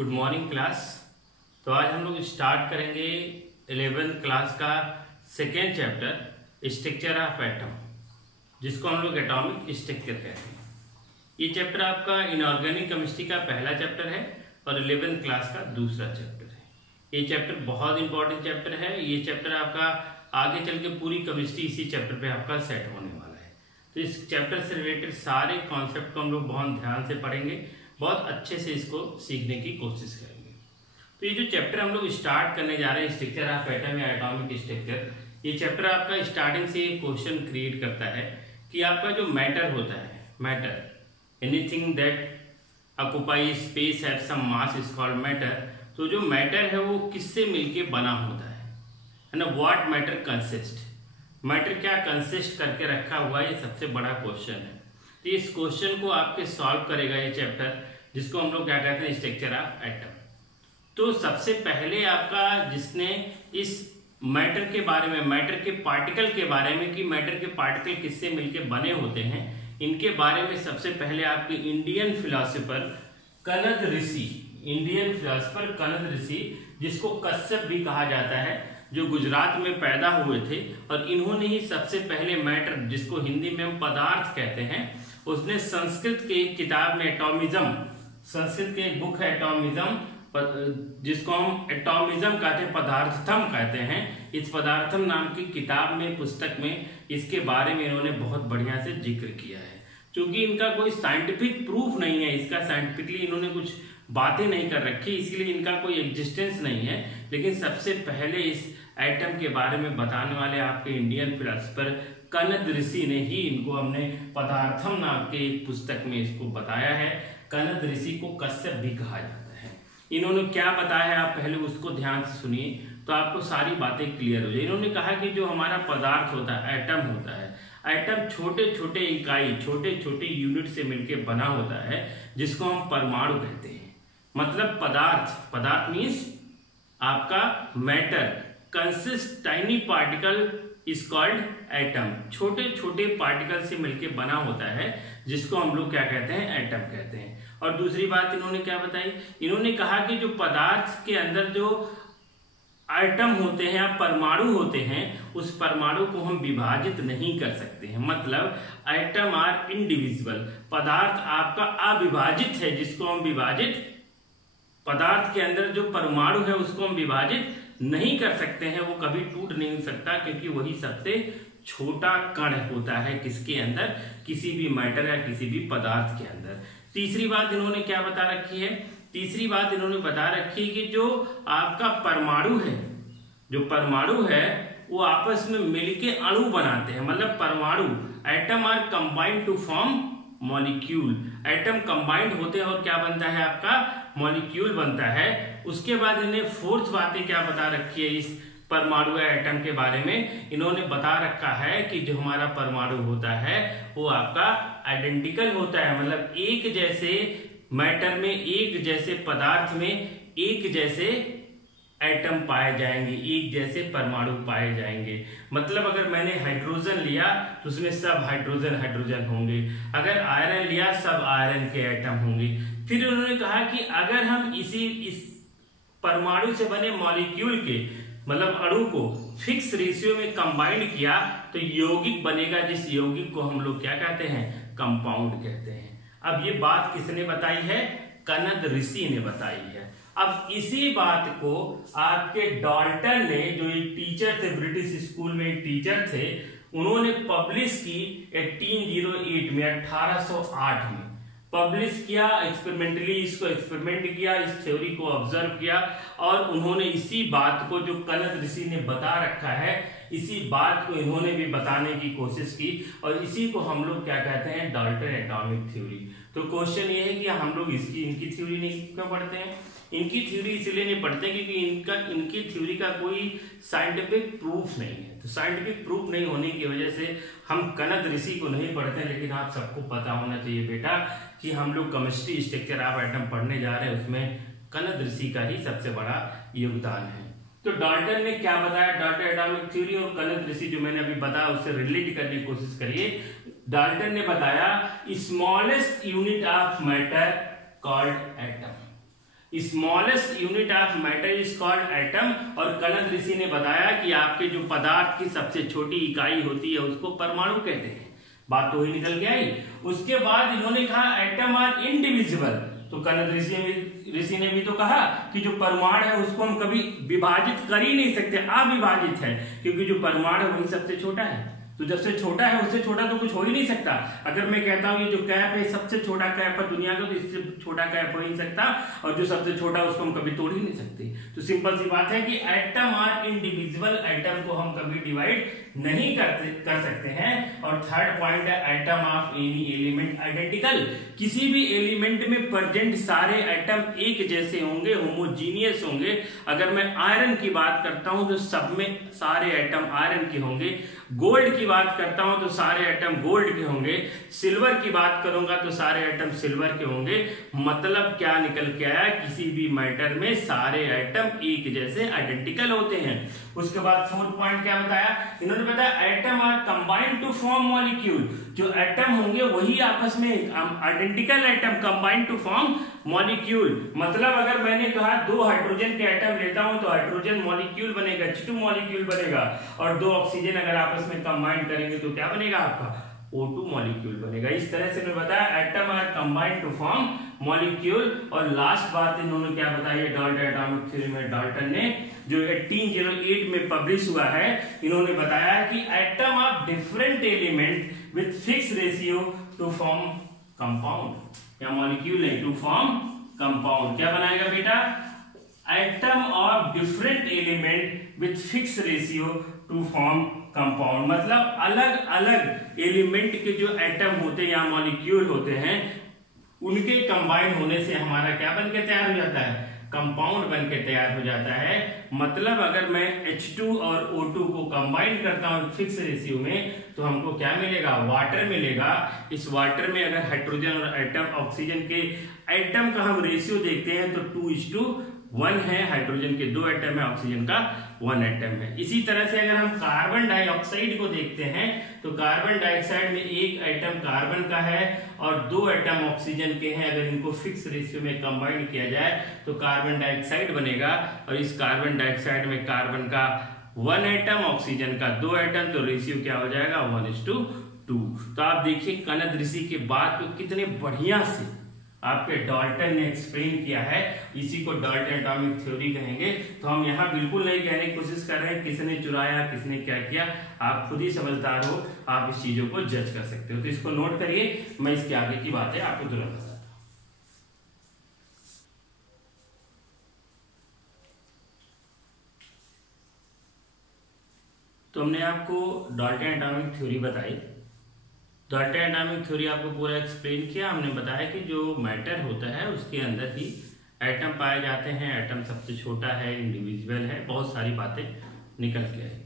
Good morning class. तो आज हम लोग स्टार्ट करेंगे 11th क्लास का second chapter structure of atom, जिसको हम लोग एटॉमिक स्ट्रक्चर कहते हैं। ये चैप्टर आपका इनऑर्गेनिक केमिस्ट्री का पहला चैप्टर है और 11th क्लास का दूसरा चैप्टर है। ये चैप्टर बहुत इंपॉर्टेंट चैप्टर है। ये चैप्टर आपका आगे चल के पूरी केमिस्ट्री इसी चैप्टर पे आपका सेट होने वाला है। तो इस चैप्टर से रिलेटेड सारे कॉन्सेप्ट को हम लोग बहुत ध्यान से पढ़ेंगे, बहुत अच्छे से इसको सीखने की कोशिश करेंगे। तो ये जो चैप्टर हम लोग स्टार्ट करने जा रहे हैं स्ट्रक्चर ऑफ एटम या एटॉमिक स्ट्रक्चर, ये चैप्टर आपका स्टार्टिंग से एक क्वेश्चन क्रिएट करता है कि आपका जो मैटर होता है, matter anything that occupy space at some mass is called matter. तो जो मैटर है वो किससे मिलके बना होता है ना, व्हाट मैटर कंसिस्ट, मैटर क्या कंसिस्ट करके रखा हुआ है, ये सबसे बड़ा क्वेश्चन है। तो इस क्वेश्चन को आपके सॉल्व करेगा ये चैप्टर, जिसको हम लोग क्या कहते हैं स्ट्रक्चर ऑफ एटम। तो सबसे पहले आपका जिसने इस मैटर के बारे में, मैटर के पार्टिकल के बारे में कि मैटर के पार्टिकल किससे मिलके बने होते हैं, इनके बारे में सबसे पहले आपके इंडियन फिलोसोफर कनद ऋषि, इंडियन फिलोसोफर कनद ऋषि, जिसको कश्यप भी कहा जाता है, जो गुजरात में पैदा हुए थे, और इन्होंने ही सबसे पहले मैटर, जिसको हिंदी में हम पदार्थ कहते हैं, उसने संस्कृत के एक किताब में एटॉमिज्म, संस्कृत के एक बुक है एटॉमिज्म, जिसको हम एटॉमिज्म कहते हैं, पदार्थम कहते हैं, इस पदार्थम नाम की किताब में, पुस्तक में इसके बारे में इन्होंने बहुत बढ़िया से जिक्र किया है। क्योंकि इनका कोई साइंटिफिक प्रूफ नहीं है, इसका साइंटिफिकली इन्होंने कुछ बातें नहीं कर रखी, इसलिए इनका कोई एग्जिस्टेंस नहीं है। लेकिन सबसे पहले इस एटम के बारे में बताने वाले आपके इंडियन फिलोसोफर कनद ऋषि ने ही इनको हमने पदार्थम नाम के एक पुस्तक में इसको बताया है। कनद ऋषि को कश्यप भी कहा जाता है। इन्होंने क्या बताया है आप पहले उसको ध्यान से सुनिए, तो आपको सारी बातें क्लियर हो जाए। इन्होंने कहा कि जो हमारा पदार्थ होता है, एटम होता है, एटम छोटे छोटे इकाई, छोटे छोटे यूनिट से मिलकर बना होता है, जिसको हम परमाणु कहते हैं। मतलब पदार्थ मीन्स आपका matter consist tiny particle is called atom, छोटे छोटे पार्टिकल से मिलकर बना होता है, जिसको हम लोग क्या कहते हैं, एटम कहते हैं। और दूसरी बात इन्होंने क्या बताई, इन्होंने कहा कि जो पदार्थ के अंदर जो एटम होते हैं या परमाणु होते हैं, उस परमाणु को हम विभाजित नहीं कर सकते हैं। मतलब एटम आर इनडिविजिबल, पदार्थ आपका अविभाजित है, जिसको हम विभाजित, पदार्थ के अंदर जो परमाणु है उसको हम विभाजित नहीं कर सकते हैं, वो कभी टूट नहीं सकता, क्योंकि वही सबसे छोटा कण होता है किसके अंदर, किसी भी मैटर या किसी भी पदार्थ के अंदर। तीसरी बात इन्होंने क्या बता रखी है, तीसरी बात इन्होंने बता रखी है कि जो आपका परमाणु है, जो परमाणु है वो आपस में मिलके अणु बनाते हैं। मतलब परमाणु, atom are combined to form molecule, atom combined होते हैं और क्या बनता है आपका, मॉलिक्यूल बनता है। उसके बाद इन्हें फोर्थ बातें क्या बता रखी है इस परमाणु या एटम के बारे में, इन्होंने बता रखा है कि जो हमारा परमाणु होता है वो आपका आइडेंटिकल होता है। मतलब एक जैसे मैटर में, एक जैसे पदार्थ में एक जैसे एटम पाए जाएंगे, एक जैसे परमाणु पाए जाएंगे। मतलब अगर मैंने हाइड्रोजन लिया तो उसमें सब हाइड्रोजन होंगे, अगर आयरन लिया सब आयरन के एटम होंगे। फिर उन्होंने कहा कि अगर हम इस परमाणु से बने मॉलिक्यूल के, मतलब अणु को फिक्स रेशियो में कंबाइंड किया तो यौगिक बनेगा, जिस यौगिक को हम लोग क्या कहते हैं, कंपाउंड कहते हैं। अब ये बात किसने बताई है, कनद ऋषि ने बताई है। अब इसी बात को आपके डाल्टन ने, जो एक टीचर थे, ब्रिटिश स्कूल में एक टीचर थे, उन्होंने पब्लिश की 1808 में, 1808 में पब्लिश किया। एक्सपेरिमेंटली इसको एक्सपेरिमेंट किया, इस थ्योरी को ऑब्जर्व किया, और उन्होंने इसी बात को जो कनद ऋषि ने बता रखा है, इसी बात को इन्होंने भी बताने की कोशिश की, और इसी को हम लोग क्या कहते हैं, डाल्टन एटॉमिक थ्योरी। तो क्वेश्चन ये है कि हम लोग इनकी थ्योरी नहीं क्यों पढ़ते हैं, इनकी थ्योरी इसलिए नहीं पढ़ते क्योंकि इनकी थ्योरी का कोई साइंटिफिक प्रूफ नहीं है। तो साइंटिफिक प्रूफ नहीं होने की वजह से हम कनद ऋषि को नहीं पढ़ते। लेकिन आप सबको पता होना चाहिए बेटा कि हम लोग केमिस्ट्री स्ट्रक्चर ऑफ एटम पढ़ने जा रहे हैं, उसमें कनद ऋषि का ही सबसे बड़ा योगदान है। तो डाल्टन ने क्या बताया, डाल्टन एटॉमिक थ्योरी और कनद ऋषि जो मैंने अभी बताया उससे रिलेट करने की कोशिश करिए। डाल्टन ने बताया smallest unit of matter called atom, smallest unit of matter is called atom. और कनद ऋषि ने बताया कि आपके जो पदार्थ की सबसे छोटी इकाई होती है उसको परमाणु कहते हैं। बात तो ही निकल के आई। उसके बाद इन्होंने कहा एटम आर इनडिविजिबल। तो कनद ऋषि ने भी तो कहा कि जो परमाणु है उसको हम कभी विभाजित कर ही नहीं सकते, अविभाजित है, क्योंकि जो परमाणु है वही सबसे छोटा है। तो जब से छोटा है उससे छोटा तो कुछ हो ही नहीं सकता। अगर मैं कहता हूं ये जो कैप है सबसे छोटा कैप है दुनिया का, तो इससे छोटा कैप हो ही नहीं सकता, और जो सबसे छोटा उसको हम कभी तोड़ ही नहीं सकते। तो सिंपल सी बात है कि एटम आर इनडिविजिबल, एटम को हम कभी डिवाइड नहीं कर सकते हैं। और थर्ड पॉइंट है atom of any element identical. किसी भी एलिमेंट में प्रेजेंट सारे एटम एक जैसे होंगे, होमोजीनियस होंगे। अगर मैं आयरन की बात करता हूं तो सब में सारे एटम आयरन के होंगे। गोल्ड की बात करता हूं तो सारे एटम गोल्ड के होंगे। सिल्वर की बात करूंगा तो सारे एटम सिल्वर के होंगे। मतलब क्या निकल के आया, किसी भी मैटर में सारे एटम एक जैसे आइडेंटिकल होते हैं। उसके बाद फोर्थ पॉइंट क्या बताया इन्होंने, बताया atom are combined to form molecule. जो एटम होंगे वही आपस में identical atom combined to form molecule. मतलब अगर मैंने कहा दो हाइड्रोजन के एटम लेता हूं तो हाइड्रोजन मॉलिक्यूल बनेगा, H2 मॉलिक्यूल बनेगा, और दो ऑक्सीजन अगर आपस में कंबाइन करेंगे तो क्या बनेगा आपका O2 मॉलिक्यूल बनेगा। इस तरह से मैंने बताया atom are combined to form molecule. और लास्ट बात इन्होंने क्या बताया, डाल्टन एटॉमिक थ्योरी में डाल्टन ने जो 1808 में पब्लिश हुआ है, इन्होंने बताया कि atom of different element with fix ratio two form compound, या मॉलिक्यूल नहीं, टू फॉर्म कंपाउंड। क्या बनाएगा बेटा, atom of different element with fix ratio two form compound. मतलब अलग अलग एलिमेंट के जो एटम होते हैं या मॉलिक्यूल होते हैं उनके कंबाइन होने से हमारा क्या बन के तैयार हो जाता है, कंपाउंड बन के तैयार हो जाता है। मतलब अगर मैं H2 और O2 को कंबाइन करता हूं फिक्स रेशियो में तो हमको क्या मिलेगा, वाटर मिलेगा। इस वाटर में अगर हाइड्रोजन और एटम ऑक्सीजन के एटम का हम रेशियो देखते हैं तो 2:1 है, हाइड्रोजन के 2 एटम है, ऑक्सीजन का 1 एटम है। इसी तरह से अगर हम कार्बन डाइऑक्साइड को देखते हैं तो कार्बन डाइऑक्साइड में 1 एटम कार्बन का है और 2 एटम ऑक्सीजन के हैं। अगर इनको फिक्स रेशियो में कंबाइन किया जाए तो कार्बन डाइऑक्साइड बनेगा, और इस कार्बन डाइऑक्साइड में कार्बन का 1 एटम, ऑक्सीजन का 2 एटम, तो रेशियो क्या हो जाएगा 1:2। तो आप देखिए कनद ऋषि के बात को कितने बढ़िया से आपके डाल्टन ने एक्सप्लेन किया है। इसी को डाल्टन एटॉमिक थ्योरी कहेंगे। तो हम यहाँ बिल्कुल नहीं कहने की कोशिश कर रहे हैं किसने चुराया किसने क्या किया, आप खुद ही समझदार हो, आप इस चीजों को जज कर सकते हो। तो इसको नोट करिए, मैं इसके आगे की बातें आपको तुरंत बताता हूं। तो हमने आपको डाल्टन एटॉमिक थ्योरी बताई, डाल्टन एटॉमिक थ्योरी आपको पूरा एक्सप्लेन किया। हमने बताया कि जो मैटर होता है उसके अंदर ही एटम पाए जाते हैं, एटम सबसे छोटा है, इंडिविजुअल है, बहुत सारी बातें निकल के आई।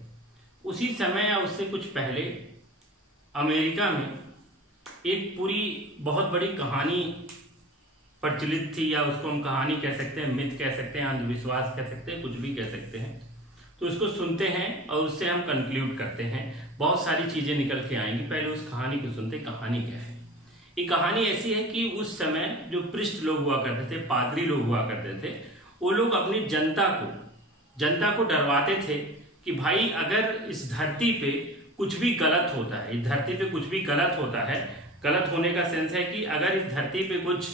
उसी समय या उससे कुछ पहले अमेरिका में एक पूरी बहुत बड़ी कहानी प्रचलित थी, या उसको हम कहानी कह सकते हैं, मिथ कह सकते हैं, अंधविश्वास कह सकते हैं, कुछ भी कह सकते हैं। तो उसको सुनते हैं और उससे हम कंक्लूड करते हैं, बहुत सारी चीजें निकल के आएंगी। पहले उस कहानी को सुनते, कहानी क्या है। ये कहानी ऐसी है कि उस समय जो पृष्ठ लोग हुआ करते थे, पादरी लोग हुआ करते थे, वो लोग अपनी जनता को डरवाते थे कि भाई अगर इस धरती पे कुछ भी गलत होता है, इस धरती पे कुछ भी गलत होता है, गलत होने का सेंस है कि अगर इस धरती पे कुछ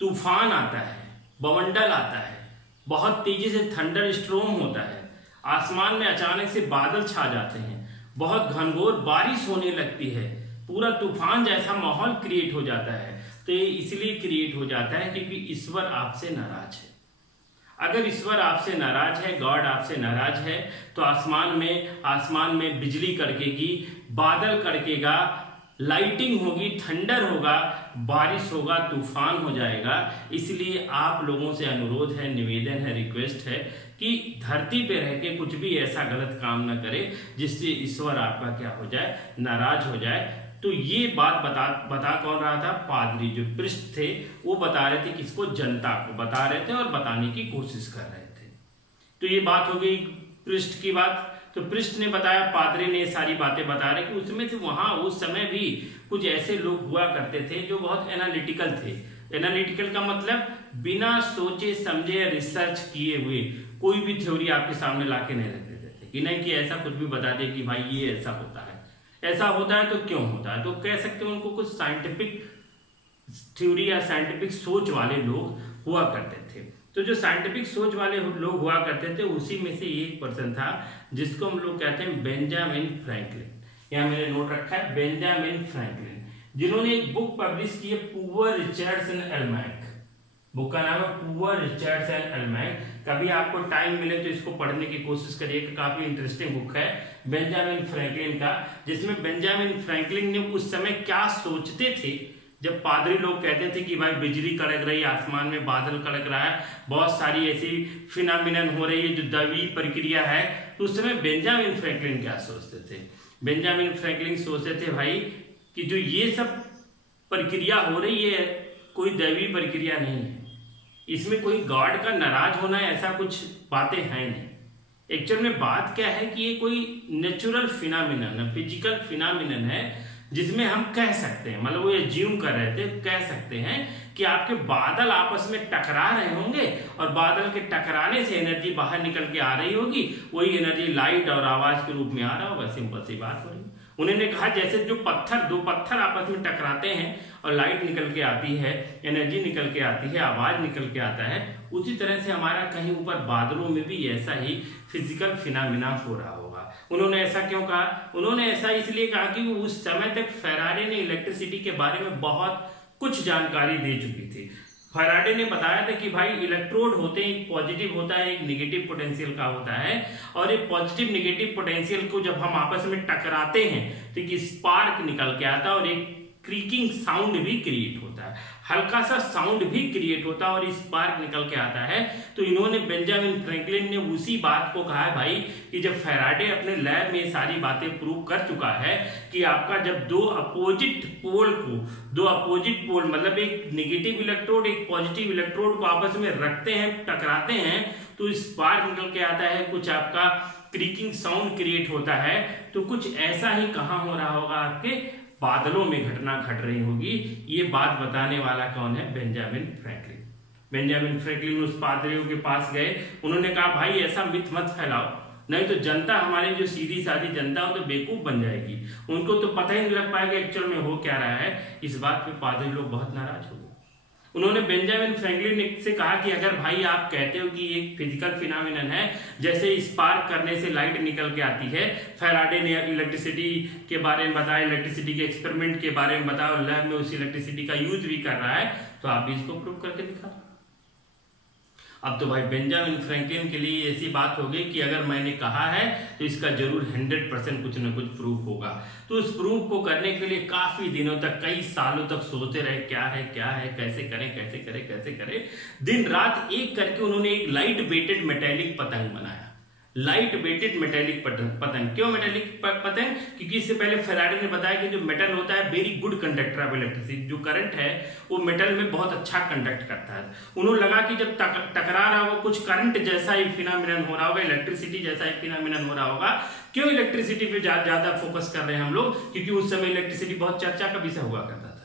तूफान आता है, बवंडर आता है, बहुत तेजी से थंडर स्ट्रोम होता है, आसमान में अचानक से बादल छा जाते हैं, बहुत घनघोर बारिश होने लगती है, पूरा तूफान जैसा माहौल क्रिएट हो जाता है। तो ये इसलिए क्रिएट हो जाता है क्योंकि ईश्वर आपसे नाराज है। अगर ईश्वर आपसे नाराज है, गॉड आपसे नाराज है, तो आसमान में बिजली कड़केगी, बादल कड़केगा, लाइटिंग होगी, थंडर होगा, बारिश होगा, तूफान हो जाएगा। इसलिए आप लोगों से अनुरोध है, निवेदन है, रिक्वेस्ट है कि धरती पे रह के कुछ भी ऐसा गलत काम ना करे जिससे ईश्वर आपका क्या हो जाए, नाराज हो जाए। तो ये बात बता कौन रहा था, पादरी जो पृष्ठ थे वो बता रहे थे, किसको, जनता को बता रहे थे और बताने की कोशिश कर रहे थे। तो ये बात हो गई पृष्ठ की बात। तो पृष्ठ ने बताया, पादरी ने सारी बातें बता रहे कि उसमें से वहां उस समय भी कुछ ऐसे लोग हुआ करते थे जो बहुत एनालिटिकल थे। एनालिटिकल का मतलब बिना सोचे समझे रिसर्च किए हुए कोई भी थ्योरी आपके सामने लाके नहीं रख देते थे कि नहीं कि ऐसा कुछ भी बता दे कि भाई ये ऐसा होता है, ऐसा होता है तो क्यों होता है। तो कह सकते हैं उनको कुछ साइंटिफिक थ्योरी या साइंटिफिक सोच वाले लोग हुआ करते थे। तो जो साइंटिफिक सोच वाले लोग हुआ करते थे उसी में से एक पर्सन था जिसको हम लोग कहते हैं बेंजामिन फ्रैंकलिन। यहाँ मैंने नोट रखा है बेंजामिन फ्रैंकलिन, जिन्होंने एक बुक पब्लिश की है पुअर रिचर्ड्स एंड एल्मैक। बुक का नाम है पुअर रिचर्ड्स एंड एल्मैक। कभी आपको टाइम मिले तो इसको पढ़ने की कोशिश करिए, काफी इंटरेस्टिंग बुक है बेंजामिन फ्रैंकलिन का, जिसमें बेंजामिन फ्रैंकलिन ने उस समय क्या सोचते थे जब पादरी लोग कहते थे कि भाई बिजली कड़क रही है, आसमान में बादल कड़क रहा है, बहुत सारी ऐसी फिनोमिनन हो रही है जो दैवीय प्रक्रिया है। तो उस समय बेंजामिन फ्रैंकलिन क्या सोचते थे? बेंजामिन फ्रैंकलिन सोचते थे भाई कि जो ये सब प्रक्रिया हो रही है कोई दैवीय प्रक्रिया नहीं है, इसमें कोई गॉड का नाराज होना है ऐसा कुछ बातें हैं नहीं। एक्चुअल में बात क्या है कि ये कोई नेचुरल फिनोमिनन है, फिजिकल फिनोमिनन है, जिसमें हम कह सकते हैं, मतलब वो एज्यूम कर रहे थे, कह सकते हैं कि आपके बादल आपस में टकरा रहे होंगे और बादल के टकराने से एनर्जी बाहर निकल के आ रही होगी, वही एनर्जी लाइट और आवाज के रूप में आ रहा होगा। सिंपल सी बात हो रही है। उन्होंने कहा जैसे जो दो पत्थर आपस में टकराते हैं और लाइट निकल के आती है, एनर्जी निकल के आती है, आवाज निकल के आता है, उसी तरह से हमारा कहीं ऊपर बादलों में भी ऐसा ही फिजिकल फिनोमिना हो रहा होगा। उन्होंने ऐसा क्यों कहा? उन्होंने ऐसा इसलिए कहा कि उस समय तक फैराडे ने इलेक्ट्रिसिटी के बारे में बहुत कुछ जानकारी दे चुकी थी। फैराडे ने बताया था कि भाई इलेक्ट्रोड होते हैं, एक पॉजिटिव होता है, एक नेगेटिव पोटेंशियल का होता है, और एक पॉजिटिव नेगेटिव पोटेंशियल को जब हम आपस में टकराते हैं तो एक स्पार्क निकल के आता है और एक क्रीकिंग साउंड भी क्रिएट होता है, हल्का सा साउंड भी क्रिएट होता है और स्पार्क निकल के आता है। तो इन्होंने बेंजामिन फ्रैंकलिन ने उसी बात को कहा है भाई कि जब फैराडे अपने लैब में सारी बातें प्रूव कर चुका है कि आपका जब दो अपोजिट पोल मतलब एक नेगेटिव इलेक्ट्रोड एक पॉजिटिव इलेक्ट्रोड को आपस में रखते हैं, टकराते हैं, तो स्पार्क निकल के आता है, कुछ आपका क्रीकिंग साउंड क्रिएट होता है। तो कुछ ऐसा ही कहाँ हो रहा होगा, आपके बादलों में घटना घट रही होगी। ये बात बताने वाला कौन है? Benjamin Franklin. बेंजामिन फ्रैंकलिन उस पादरियों के पास गए, उन्होंने कहा भाई ऐसा मिथ मत फैलाओ, नहीं तो जनता, हमारी जो सीधी सादी जनता हो तो बेवकूफ बन जाएगी, उनको तो पता ही नहीं लग पाएगा एक्चुअल में हो क्या रहा है। इस बात पे पादरी लोग बहुत नाराज हो गए। उन्होंने बेंजामिन फ्रैंकलिन से कहा कि अगर भाई आप कहते हो कि एक फिजिकल फिनोमिनन है, जैसे स्पार्क करने से लाइट निकल के आती है, फैराडे ने इलेक्ट्रिसिटी के बारे में बताया, इलेक्ट्रिसिटी के एक्सपेरिमेंट के बारे में बताया और लैब में उस इलेक्ट्रिसिटी का यूज भी कर रहा है, तो आप भी इसको प्रूव करके दिखा। अब तो भाई बेंजामिन फ्रैंकलिन के लिए ऐसी बात हो गई कि अगर मैंने कहा है तो इसका जरूर 100% कुछ ना कुछ प्रूफ होगा। तो उस प्रूफ को करने के लिए काफी दिनों तक, कई सालों तक सोचते रहे क्या है, कैसे करें। दिन रात एक करके उन्होंने एक लाइट वेटेड मेटेलिक पतंग बनाया। लाइट वेटेड मेटेलिक पतंग। क्यों मेटेलिक पतंग? क्योंकि इससे पहले फैराडे ने बताया कि जो मेटल होता है very good conductor of electricity, जो करंट है वो मेटल में बहुत अच्छा कंडक्ट करता है। उन्होंने लगा कि जब टकरा रहा होगा, कुछ करंट जैसा ही फिनोमिनन हो रहा होगा, इलेक्ट्रिसिटी जैसा ही फिनोमिनन हो रहा होगा। क्यों इलेक्ट्रिसिटी पे ज्यादा फोकस कर रहे हैं हम लोग? क्योंकि उस समय इलेक्ट्रिसिटी बहुत चर्चा का विषय हुआ करता था,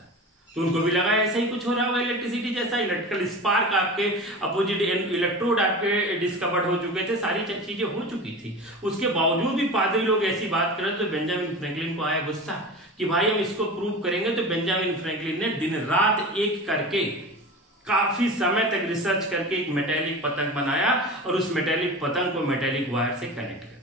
तो उनको भी लगा ऐसा ही कुछ हो रहा होगा इलेक्ट्रिसिटी जैसा। इलेक्ट्रिकल स्पार्क आपके अपोजिट इलेक्ट्रोड आपके डिस्कवर्ड हो चुके थे, सारी चीजें हो चुकी थी। उसके बावजूद भी पादरी लोग ऐसी बात कर रहे, तो बेंजामिन फ्रैंकलिन को आया गुस्सा कि भाई हम इसको प्रूव करेंगे। तो बेंजामिन फ्रैंकलिन ने दिन रात एक करके काफी समय तक रिसर्च करके एक मेटेलिक पतंग बनाया और उस मेटेलिक पतंग को मेटेलिक वायर से कनेक्ट कर दिया।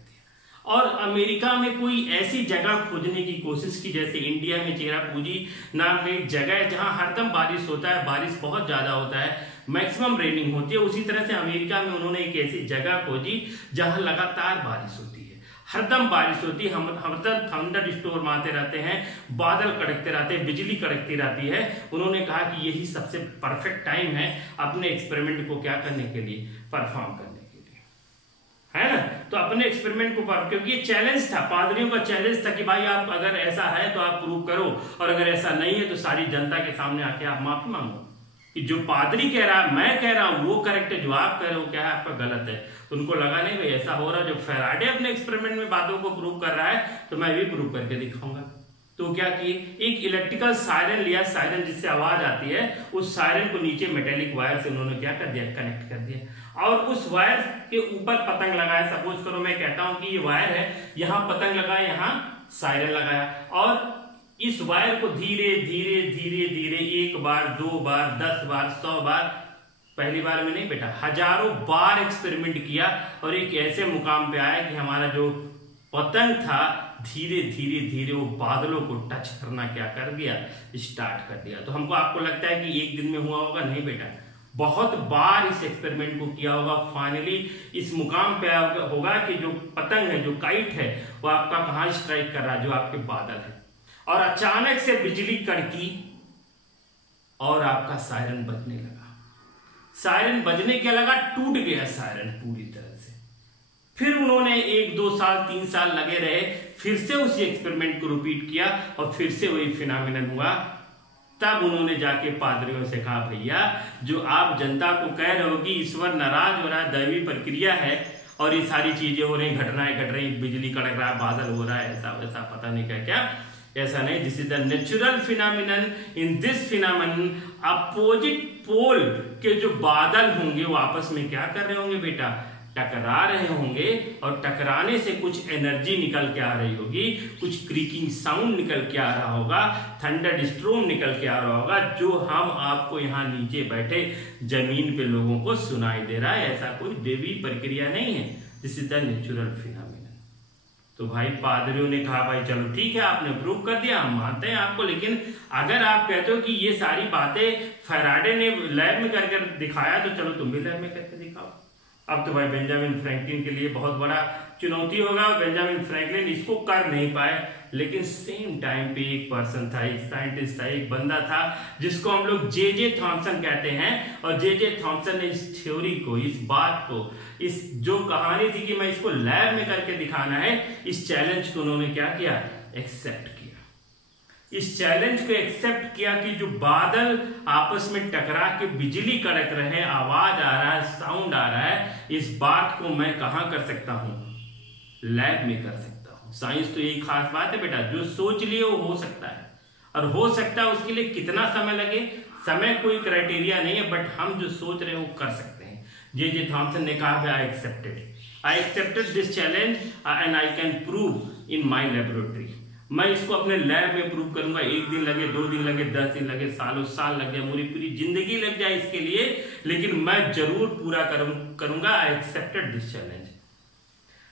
और अमेरिका में कोई ऐसी जगह खोजने की कोशिश की, जैसे इंडिया में चेरापूंजी नाम की एक जगह है जहां हरदम बारिश होता है, बारिश बहुत ज्यादा होता है, मैक्सिमम रेनिंग होती है। उसी तरह से अमेरिका में उन्होंने एक ऐसी जगह खोजी जहां लगातार बारिश होती है, हरदम बारिश होती है, हरदम थंडर स्टोर्म आते रहते हैं, बादल कड़कते रहते हैं, बिजली कड़कती रहती है। उन्होंने कहा कि यही सबसे परफेक्ट टाइम है अपने एक्सपेरिमेंट को क्या करने के लिए, परफॉर्म करने के लिए, है ना। तो अपने एक्सपेरिमेंट को क्योंकि ये चैलेंज था, पादरियों का चैलेंज था कि भाई आप अगर ऐसा है तो आप प्रूव करो, और अगर ऐसा नहीं है तो सारी जनता के सामने आके आप माफी मांगो कि जो पादरी कह रहा है, मैं कह रहा हूं वो करेक्ट है, जो आप कह रहे हो क्या है आपका गलत है। तो उनको लगा नहीं भाई ऐसा हो रहा है, जो फैराडे अपने एक्सपेरिमेंट में बातों को प्रूव कर रहा है तो मैं भी प्रूव करके दिखाऊंगा। तो क्या किए, एक इलेक्ट्रिकल सायरन लिया, सायरन जिससे आवाज आती है, उस सायरन को नीचे मेटेलिक वायर से उन्होंने क्या कर दिया, कनेक्ट कर दिया, और उस वायर के ऊपर पतंग लगाया। सपोज करो मैं कहता हूं कि ये वायर है, यहां पतंग लगाया, यहां सायरन लगाया, और इस वायर को धीरे धीरे धीरे धीरे 1 बार 2 बार 10 बार 100 बार, पहली बार में नहीं बेटा, हजारों बार एक्सपेरिमेंट किया, और एक ऐसे मुकाम पे आया कि हमारा जो पतंग था धीरे धीरे धीरे वो बादलों को टच करना क्या कर दिया, स्टार्ट कर दिया। तो हमको आपको लगता है कि एक दिन में हुआ होगा, नहीं बेटा, बहुत बार इस एक्सपेरिमेंट को किया होगा। फाइनली इस मुकाम पे होगा कि जो पतंग है, जो काइट है, वो आपका कहां स्ट्राइक कर रहा है, जो आपके बादल है, और अचानक से बिजली कड़की और आपका सायरन बजने लगा। सायरन बजने क्या लगा, टूट गया सायरन पूरी तरह से। फिर उन्होंने 1 2 साल 3 साल लगे रहे, फिर से उसी एक्सपेरिमेंट को रिपीट किया, और फिर से वही फिनोमेनन हुआ। तब उन्होंने जाके पादरियों से कहा, भैया जो आप जनता को कह रहे हो कि ईश्वर नाराज हो रहा है, दैवी प्रक्रिया है, और ये सारी चीजें हो रही, घटनाएं घट रही, बिजली कड़क रहा है, बादल हो रहा है, ऐसा वैसा पता नहीं क्या, ऐसा नहीं। This is the natural phenomenon. In this phenomenon opposite pole के जो बादल होंगे वो आपस में क्या कर रहे होंगे बेटा, टकरा रहे होंगे, और टकराने से कुछ एनर्जी निकल के आ रही होगी, कुछ क्रीकिंग साउंड निकल के आ रहा होगा, थंडर स्ट्रोम निकल के आ रहा होगा, जो हम आपको यहाँ नीचे बैठे जमीन पे लोगों को सुनाई दे रहा है। ऐसा कोई देवी प्रक्रिया नहीं है, this is the natural phenomenon. तो भाई पादरियों ने कहा, भाई चलो ठीक है, आपने प्रूव कर दिया, हम मानते हैं आपको, लेकिन अगर आप कहते हो कि ये सारी बातें फैराडे ने लैब में करके दिखाया, तो चलो तुम भी लैब में करके दिखाओ। अब तो भाई बेंजामिन फ्रैंकलिन के लिए बहुत बड़ा चुनौती होगा, बेंजामिन फ्रैंकलिन इसको कर नहीं पाए, लेकिन सेम टाइम पे एक पर्सन था, एक साइंटिस्ट था, एक बंदा था जिसको हम लोग जे थॉमसन कहते हैं। और जे थॉमसन ने इस थ्योरी को, इस बात को, इस जो कहानी थी कि मैं इसको लैब में करके दिखाना है, इस चैलेंज को उन्होंने क्या किया, एक्सेप्ट किया। इस चैलेंज को एक्सेप्ट किया कि जो बादल आपस में टकरा के बिजली कड़क रहे, आवाज आ रहा है, साउंड आ रहा है, इस बात को मैं कहां कर सकता हूं, लैब में कर सकता हूं। साइंस तो यही खास बात है बेटा, जो सोच लिए वो हो सकता है, और हो सकता है उसके लिए कितना समय लगे, समय कोई क्राइटेरिया नहीं है, बट हम जो सोच रहे हैं वो कर सकते हैं। जे थॉमसन ने कहा, I accepted this challenge and I can prove in my laboratory. मैं इसको अपने लैब में प्रूव करूंगा, 1 दिन लगे, 2 दिन लगे, 10 दिन लगे, सालों साल लग जाए, मेरी पूरी जिंदगी लग जाए इसके लिए, लेकिन मैं जरूर पूरा करूंगा। I accepted this challenge.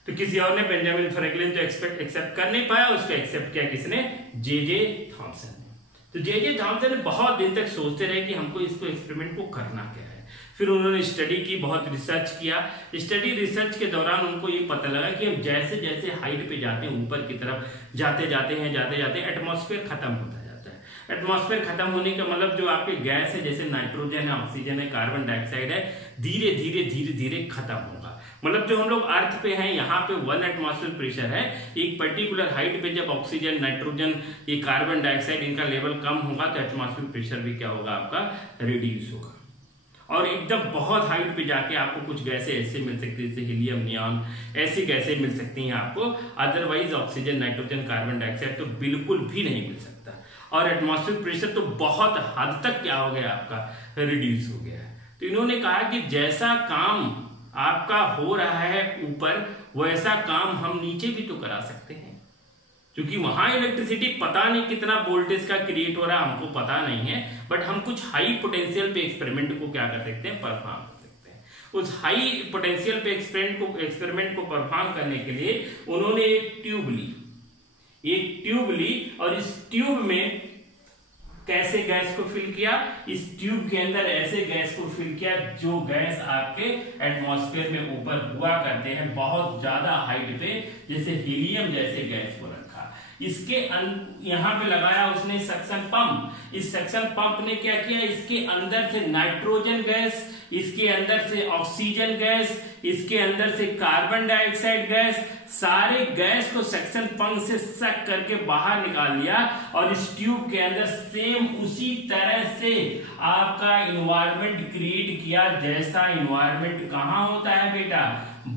तो किसी और ने, बेंजामिन फ्रैंकलिन तो एक्सेप्ट कर नहीं पाया, उसको एक्सेप्ट किया किसने, जे थॉमसन ने। तो जे थॉमसन ने बहुत दिन तक सोचते रहे कि हमको इसको एक्सपेरिमेंट को करना क्या है। फिर उन्होंने स्टडी की, बहुत रिसर्च किया। रिसर्च के दौरान उनको ये पता लगा कि हम जैसे जैसे हाइट पे जाते हैं, ऊपर की तरफ जाते जाते एटमॉस्फेयर खत्म होता जाता है। एटमॉस्फेयर खत्म होने का मतलब जो आपके गैस है, जैसे नाइट्रोजन है, ऑक्सीजन है, कार्बन डाइऑक्साइड है, धीरे धीरे खत्म होगा। मतलब जो हम लोग अर्थ पे हैं, यहाँ पे 1 एटमॉस्फेयर प्रेशर है, एक पर्टिकुलर हाइट पे जब ऑक्सीजन, नाइट्रोजन, ये कार्बन डाइऑक्साइड, इनका लेवल कम होगा, तो एटमॉस्फेयर प्रेशर भी क्या होगा, आपका रिड्यूस होगा। और एकदम बहुत हाइट पे जाके आपको कुछ गैसें ऐसे मिल सकती है, जैसे हीलियम, नियॉन, ऐसी गैसें मिल सकती हैं आपको। Otherwise oxygen, nitrogen, carbon dioxide तो बिल्कुल भी नहीं मिल सकता। और एटमॉस्फेयर प्रेशर तो बहुत हद तक क्या हो गया, आपका रिड्यूस हो गया है। तो इन्होंने कहा कि जैसा काम आपका हो रहा है ऊपर, वैसा काम हम नीचे भी तो करा सकते हैं, क्योंकि वहां इलेक्ट्रिसिटी पता नहीं कितना वोल्टेज का क्रिएट हो रहा है, हमको पता नहीं है, बट हम कुछ हाई पोटेंशियल पे एक्सपेरिमेंट को क्या कर सकते हैं, परफॉर्म कर सकते हैं। उस हाई पोटेंशियल पे एक्सपेरिमेंट को परफॉर्म करने के लिए उन्होंने एक ट्यूब ली, और इस ट्यूब में कैसे गैस को फिल किया, इस ट्यूब के अंदर ऐसे गैस को फिल किया जो गैस आपके एटमॉस्फेयर में ऊपर हुआ करते हैं, बहुत ज्यादा हाइट पे, जैसे हीलियम जैसे गैस को रखा। इसके यहां पे लगाया उसने सक्शन पंप। इस सक्शन पंप ने क्या किया, इसके अंदर से नाइट्रोजन गैस, इसके अंदर से ऑक्सीजन गैस, इसके अंदर से कार्बन डाइऑक्साइड गैस, सारे गैस को सक्शन पंप से सक करके बाहर निकाल लिया, और इस ट्यूब के अंदर सेम उसी तरह से आपका इन्वायरमेंट क्रिएट किया, जैसा इन्वायरमेंट कहां होता है बेटा,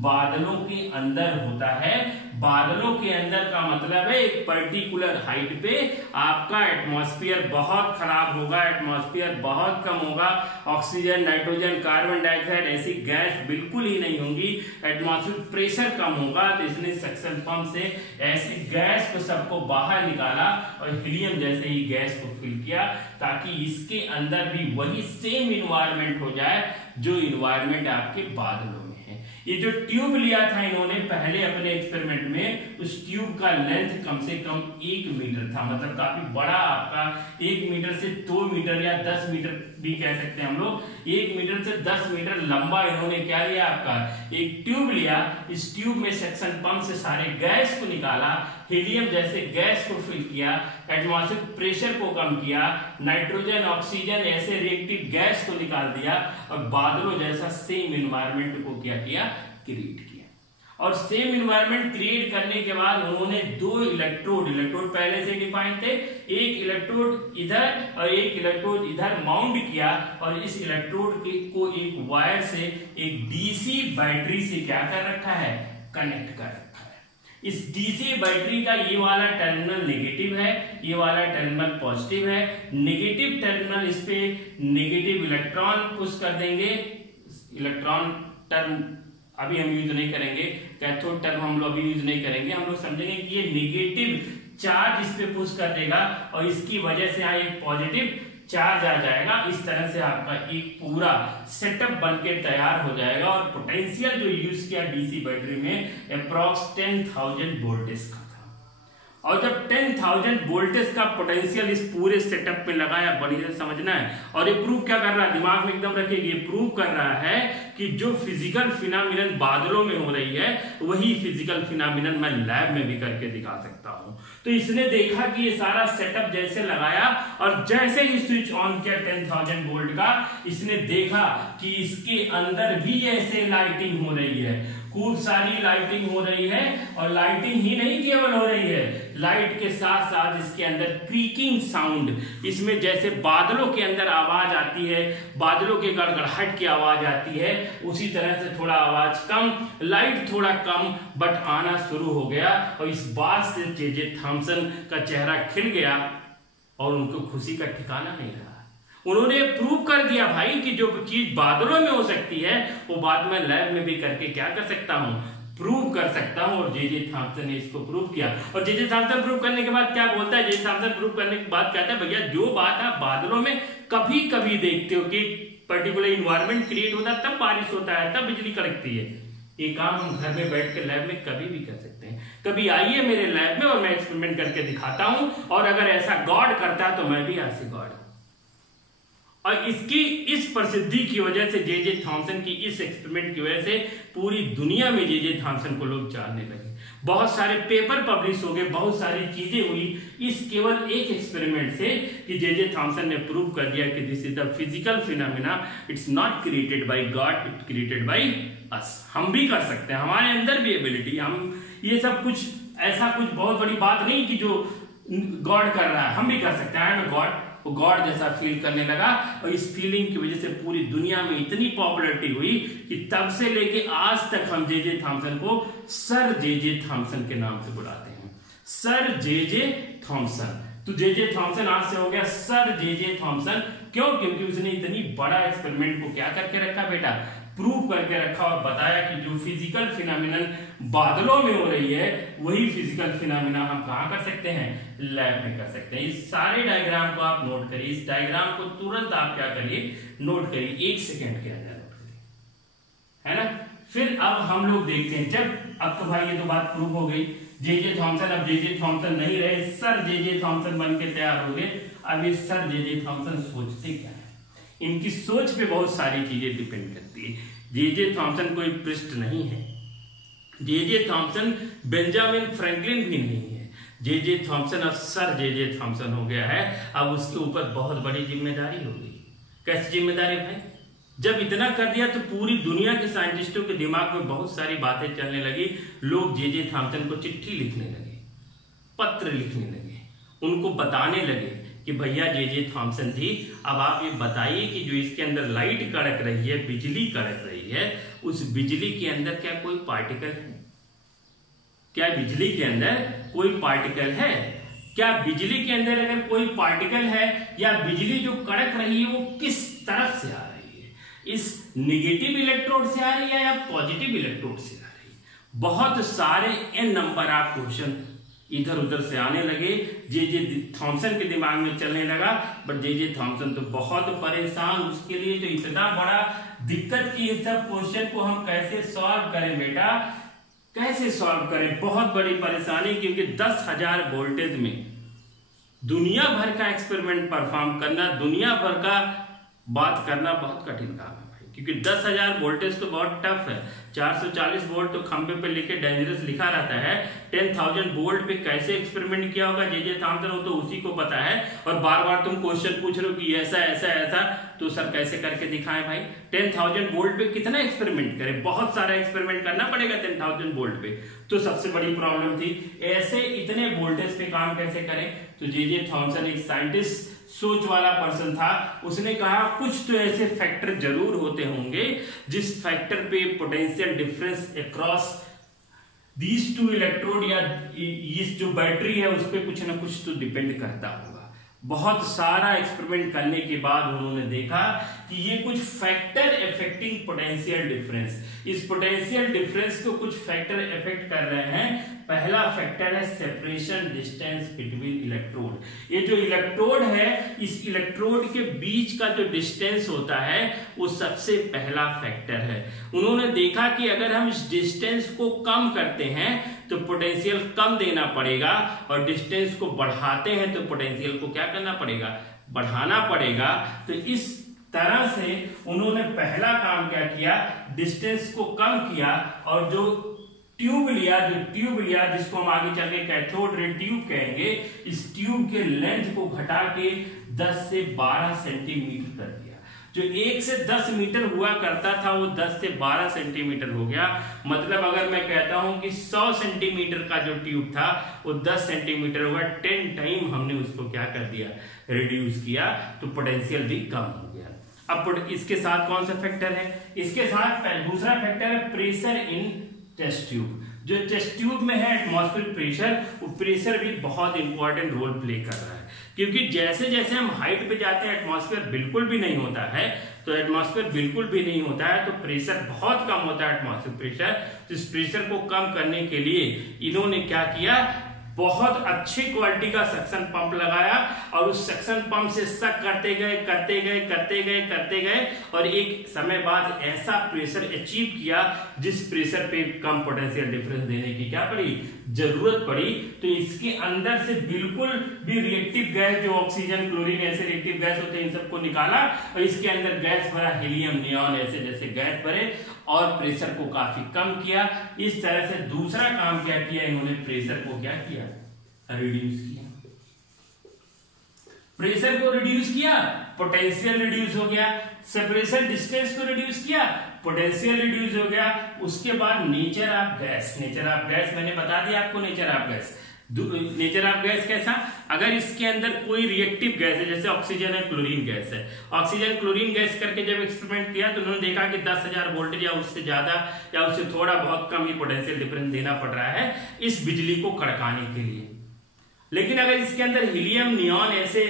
बादलों के अंदर होता है। बादलों के अंदर का मतलब है एक पर्टिकुलर हाइट पे आपका एटमॉस्फेयर बहुत खराब होगा, एटमॉस्फेयर बहुत कम होगा, ऑक्सीजन, नाइट्रोजन, कार्बन डाइऑक्साइड ऐसी गैस बिल्कुल ही नहीं होंगी, एटमॉस्फेयर प्रेशर कम होगा। तो इसने सक्शन पंप से ऐसी गैस को सबको बाहर निकाला और हीलियम जैसे ही गैस को फिल किया, ताकि इसके अंदर भी वही सेम इन्वायरमेंट हो जाए जो इन्वायरमेंट आपके बादलों में है। ये जो ट्यूब लिया था इन्होंने पहले अपने एक्सपेरिमेंट में, उस ट्यूब का लेंथ कम से कम 1 मीटर था, मतलब काफी बड़ा आपका 1 मीटर से 2 मीटर या 10 मीटर भी कह सकते हैं हम लोग, 1 मीटर से 10 मीटर लंबा इन्होंने क्या लिया आपका एक ट्यूब लिया। इस ट्यूब में सक्शन पंप से सारे गैस को निकाला, हीलियम जैसे गैस को फिल किया, एटमॉस्फेयर प्रेशर को कम किया, नाइट्रोजन, ऑक्सीजन ऐसे रिएक्टिव गैस को निकाल दिया और बादलों जैसा सेम इन्वायरमेंट को क्या किया, क्रिएट किया। और सेम इन्वायरमेंट क्रिएट करने के बाद उन्होंने 2 इलेक्ट्रोड पहले से डिफाइंड थे, एक इलेक्ट्रोड इधर और एक इलेक्ट्रोड इधर माउंट किया और इस इलेक्ट्रोड को एक वायर से एक डीसी बैटरी से क्या कर रखा है, कनेक्ट कर रखा है। इस डीसी बैटरी का ये वाला टर्मिनल नेगेटिव है, ये वाला टर्मिनल पॉजिटिव है। नेगेटिव टर्मिनल इस पे नेगेटिव इलेक्ट्रॉन पुश कर देंगे, इलेक्ट्रॉन टर्म अभी हम यूज नहीं करेंगे, कैथोड टर्म हम लोग अभी यूज नहीं करेंगे, हम लोग समझेंगे कि ये नेगेटिव चार्ज इस पे पुश कर देगा और इसकी वजह से यहाँ एक पॉजिटिव चार्ज आ जाएगा। इस तरह से आपका एक पूरा सेटअप बनके तैयार हो जाएगा। और पोटेंशियल जो यूज किया डीसी बैटरी में अप्रॉक्स 10,000 वोल्टेज का था। और जब 10,000 वोल्टेज का पोटेंशियल इस पूरे सेटअप में लगाया, बढ़िया से समझना है। और ये प्रूव क्या कर रहा है, दिमाग में एकदम रखिए, ये प्रूव कर रहा है कि जो फिजिकल फिनोमिनन बादलों में हो रही है वही फिजिकल फिनोमिनन मैं लैब में भी करके दिखा सकता हूं। तो इसने देखा कि ये सारा सेटअप जैसे लगाया और जैसे ही स्विच ऑन किया 10,000 वोल्ट का, इसने देखा कि इसके अंदर भी ऐसे लाइटिंग हो रही है, खूब सारी लाइटिंग हो रही है। और लाइटिंग ही नहीं केवल हो रही है, लाइट के साथ साथ इसके अंदर क्रीकिंग साउंड, इसमें जैसे बादलों के अंदर आवाज आती है, बादलों के गड़गड़ाहट की आवाज आती है, उसी तरह से थोड़ा आवाज कम, लाइट थोड़ा कम बट आना शुरू हो गया। और इस बात से जे थॉमसन का चेहरा खिल गया और उनको खुशी का ठिकाना नहीं रहा। उन्होंने प्रूव कर दिया भाई कि जो चीज बादलों में हो सकती है वो बात मैं लैब में भी करके क्या कर सकता हूं, प्रूव कर सकता हूं। और जे थॉमसन ने इसको प्रूव किया। और जे थॉमसन प्रूव करने के बाद क्या बोलता है, जे थॉमसन प्रूव करने के बाद कहता है भैया जो बात आप बादलों में कभी कभी देखते हो कि पर्टिकुलर इन्वायरमेंट क्रिएट होता है, तब बारिश होता है, तब बिजली कड़कती है, ये काम हम घर में बैठ के लैब में कभी भी कर सकते हैं। कभी आइए मेरे लैब में और मैं एक्सपेरिमेंट करके दिखाता हूं। और अगर ऐसा गॉड करता है तो मैं भी ऐसे गॉड हूं। और इसकी इस प्रसिद्धि की वजह से जे थॉमसन की इस एक्सपेरिमेंट की वजह से पूरी दुनिया में जे थॉमसन को लोग जानने लगे। बहुत सारे पेपर पब्लिश हो गए, बहुत सारी चीजें हुई इस केवल एक एक्सपेरिमेंट से कि जे थॉमसन ने प्रूव कर दिया कि this is the physical phenomena, it's not created by God, it created by us. हम भी कर सकते हैं, हमारे अंदर भी एबिलिटी, हम ये सब कुछ ऐसा कुछ बहुत बड़ी बात नहीं कि जो गॉड कर रहा है, हम भी कर सकते हैं। आई एम गॉड, वो गॉड जैसा फील करने लगा। और इस फीलिंग की वजह से पूरी दुनिया में इतनी पॉपुलैरिटी हुई कि तब से लेके आज तक हम जे थॉमसन को सर जे थॉमसन के नाम से बुलाते हैं, सर जे थॉमसन। तो जे थॉमसन आज से हो गया सर जे थॉमसन। क्यों? क्योंकि उसने इतनी बड़ा एक्सपेरिमेंट को क्या करके रखा बेटा, प्रूव करके रखा और बताया कि जो फिजिकल फिनोमिनन बादलों में हो रही है वही फिजिकल फिनोमिना हम कहां कर सकते हैं, लैब में कर सकते हैं। इस सारे डायग्राम को आप नोट करिए, इस डायग्राम को तुरंत आप क्या करिए, नोट करिए, 1 सेकेंड के अंदर नोट करिए, है ना। फिर अब हम लोग देखते हैं, जब अब तो भाई ये तो बात प्रूव हो गई, जे थॉमसन अब जे थॉमसन नहीं रहे, सर जे थॉमसन बन के तैयार हो गए। अब ये सर जे थॉमसन सोचते क्या है, इनकी सोच पे बहुत सारी चीजें डिपेंड करती है। जे थॉमसन कोई पृष्ठ नहीं है, जे थॉमसन बेंजामिन फ्रैंकलिन भी नहीं है। जे थॉमसन अब सर जे थॉमसन हो गया है। अब उसके ऊपर बहुत बड़ी जिम्मेदारी हो गई। कैसी जिम्मेदारी भाई? जब इतना कर दिया तो पूरी दुनिया के साइंटिस्टों के दिमाग में बहुत सारी बातें चलने लगी। लोग जे थॉमसन को चिट्ठी लिखने लगे, पत्र लिखने लगे, उनको बताने लगे कि भैया जे थॉमसन जी, अब आप ये बताइए कि जो इसके अंदर लाइट कड़क रही है, बिजली कड़क रही है, उस बिजली के अंदर क्या कोई पार्टिकल है? क्या बिजली के अंदर कोई पार्टिकल है? क्या बिजली के अंदर अगर कोई पार्टिकल है या बिजली जो कड़क रही है वो किस तरफ से आ रही है? इस नेगेटिव इलेक्ट्रोड से आ रही है या पॉजिटिव इलेक्ट्रोड से आ रही है? बहुत सारे n नंबर आप क्वेश्चन इधर उधर से आने लगे। जे थॉमसन के दिमाग में चलने लगा, बट जे थॉमसन तो बहुत परेशान, उसके लिए तो इतना बड़ा दिक्कत की इस सब क्वेश्चन को हम कैसे सॉल्व करें बेटा, कैसे सॉल्व करें? बहुत बड़ी परेशानी, क्योंकि 10,000 वोल्टेज में दुनिया भर का एक्सपेरिमेंट परफॉर्म करना, दुनिया भर का बात करना बहुत कठिन काम है भाई, क्योंकि 10,000 वोल्टेज तो बहुत टफ है। 440 वोल्ट तो खंबे पे लेके डेंजरस लिखा रहता है। 10,000 वोल्ट पे कैसे एक्सपेरिमेंट किया होगा जे थॉमसन, हो तो उसी को पता है। और बार बार तुम क्वेश्चन पूछ रहे हो कि ऐसा ऐसा ऐसा, तो सर कैसे करके दिखाएं भाई? 10,000 वोल्ट पे कितना एक्सपेरिमेंट करें? बहुत सारा एक्सपेरिमेंट करना पड़ेगा 10,000 वोल्ट पे, तो सबसे बड़ी प्रॉब्लम थी ऐसे इतने वोल्टेज पे काम कैसे करें। तो जे थॉमसन एक साइंटिस्ट, सोच वाला पर्सन था, उसने कहा कुछ तो ऐसे फैक्टर जरूर होते होंगे जिस फैक्टर पे potential difference across these two electrode या इस जो बैटरी है उस पर कुछ ना कुछ तो डिपेंड करता होगा। बहुत सारा एक्सपेरिमेंट करने के बाद उन्होंने देखा कि ये कुछ फैक्टर इफेक्टिंग पोटेंशियल डिफरेंस, इस पोटेंशियल डिफरेंस को कुछ फैक्टर इफेक्ट कर रहे हैं। पहला फैक्टर है सेपरेशन डिस्टेंस बिटवीन इलेक्ट्रोड। ये जो इलेक्ट्रोड है, इस इलेक्ट्रोड के बीच का जो डिस्टेंस होता है वो सबसे पहला फैक्टर है। उन्होंने देखा कि अगर हम इस डिस्टेंस को कम करते हैं तो पोटेंशियल कम देना पड़ेगा, और डिस्टेंस को बढ़ाते हैं तो पोटेंशियल को क्या करना पड़ेगा? बढ़ाना पड़ेगा। तो इस तरह से उन्होंने पहला काम क्या किया, डिस्टेंस को कम किया, और जो ट्यूब लिया जिसको हम आगे चल के कैथोड रे ट्यूब कहेंगे, इस ट्यूब के लेंथ को घटा के 10 से 12 सेंटीमीटर कर दिया। जो 1 से 10 मीटर हुआ करता था वो 10 से 12 सेंटीमीटर हो गया। मतलब अगर मैं कहता हूं कि 100 सेंटीमीटर का जो ट्यूब था वो 10 सेंटीमीटर हुआ, 10 टाइम हमने उसको क्या कर दिया, रिड्यूस किया, तो पोटेंशियल भी कम हो गया। अब इसके साथ कौन सा फैक्टर है? इसके साथ दूसरा फैक्टर है प्रेशर इन टेस्ट ट्यूब। जो टेस्ट ट्यूब में है एटमॉस्फेरिक प्रेशर, वो प्रेशर भी बहुत इंपॉर्टेंट रोल प्ले कर रहा है, क्योंकि जैसे जैसे हम हाइट पे जाते हैं एटमॉस्फेयर बिल्कुल भी नहीं होता है, तो एटमॉस्फेयर बिल्कुल भी नहीं होता है तो प्रेशर बहुत कम होता है एटमॉस्फेरिक प्रेशर। तो इस प्रेशर को कम करने के लिए इन्होंने क्या किया, बहुत अच्छी क्वालिटी का सक्शन पंप लगाया, और उस सक्शन पंप से सक करते गए और एक समय बाद ऐसा प्रेशर अचीव किया जिस प्रेशर पे कम पोटेंशियल डिफरेंस देने की क्या पड़ी, जरूरत पड़ी। तो इसके अंदर से बिल्कुल भी रिएक्टिव गैस, जो ऑक्सीजन क्लोरीन ऐसे रिएक्टिव गैस होते हैं, इन सबको निकाला, और इसके अंदर गैस भरा, हीलियम नियॉन ऐसे जैसे गैस भरे, और प्रेशर को काफी कम किया। इस तरह से दूसरा काम क्या किया इन्होंने, प्रेशर को क्या किया, रिड्यूस किया। प्रेशर को रिड्यूस किया, पोटेंशियल रिड्यूस हो गया। सेपरेशन डिस्टेंस को रिड्यूस किया, पोटेंशियल रिड्यूस हो गया। उसके बाद नेचर ऑफ गैस, मैंने बता दिया आपको nature of gas. Nature of gas कैसा, अगर इसके अंदर कोई रिएक्टिव गैस है, जैसे ऑक्सीजन है, क्लोरीन गैस है, ऑक्सीजन क्लोरीन गैस करके जब एक्सपेरिमेंट किया तो उन्होंने देखा कि 10,000 वोल्टेज या उससे ज्यादा या उससे थोड़ा बहुत कम ही पोटेंशियल डिफरेंस देना पड़ रहा है इस बिजली को कड़काने के लिए। लेकिन अगर इसके अंदर हीलियम नियॉन ऐसे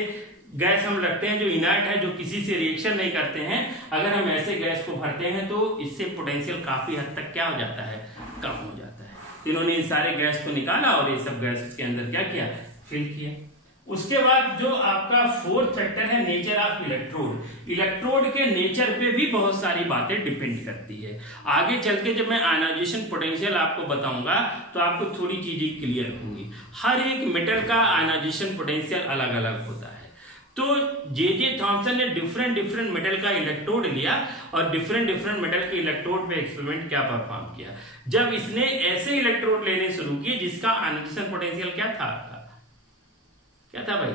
गैस हम रखते हैं जो इनर्ट है, जो किसी से रिएक्शन नहीं करते हैं, अगर हम ऐसे गैस को भरते हैं तो इससे पोटेंशियल काफी हद तक क्या हो जाता है, कम हो जाता है। इन्होंने इस सारे गैस को निकाला और ये सब गैस के अंदर क्या किया, फिल किया। उसके बाद जो आपका फोर्थ फैक्टर है नेचर ऑफ इलेक्ट्रोड। इलेक्ट्रोड के नेचर पे भी बहुत सारी बातें डिपेंड करती है। आगे चल के जब मैं आयनाइजेशन पोटेंशियल आपको बताऊंगा तो आपको थोड़ी चीजें क्लियर होंगी। हर एक मेटल का आयनाइजेशन पोटेंशियल अलग अलग होता है। तो जे थॉमसन ने डिफरेंट मेटल का इलेक्ट्रोड लिया और डिफरेंट मेटल के इलेक्ट्रोड पे एक्सपेरिमेंट क्या परफॉर्म किया। जब इसने ऐसे इलेक्ट्रोड लेने शुरू किए जिसका आयनाइजेशन पोटेंशियल क्या था भाई,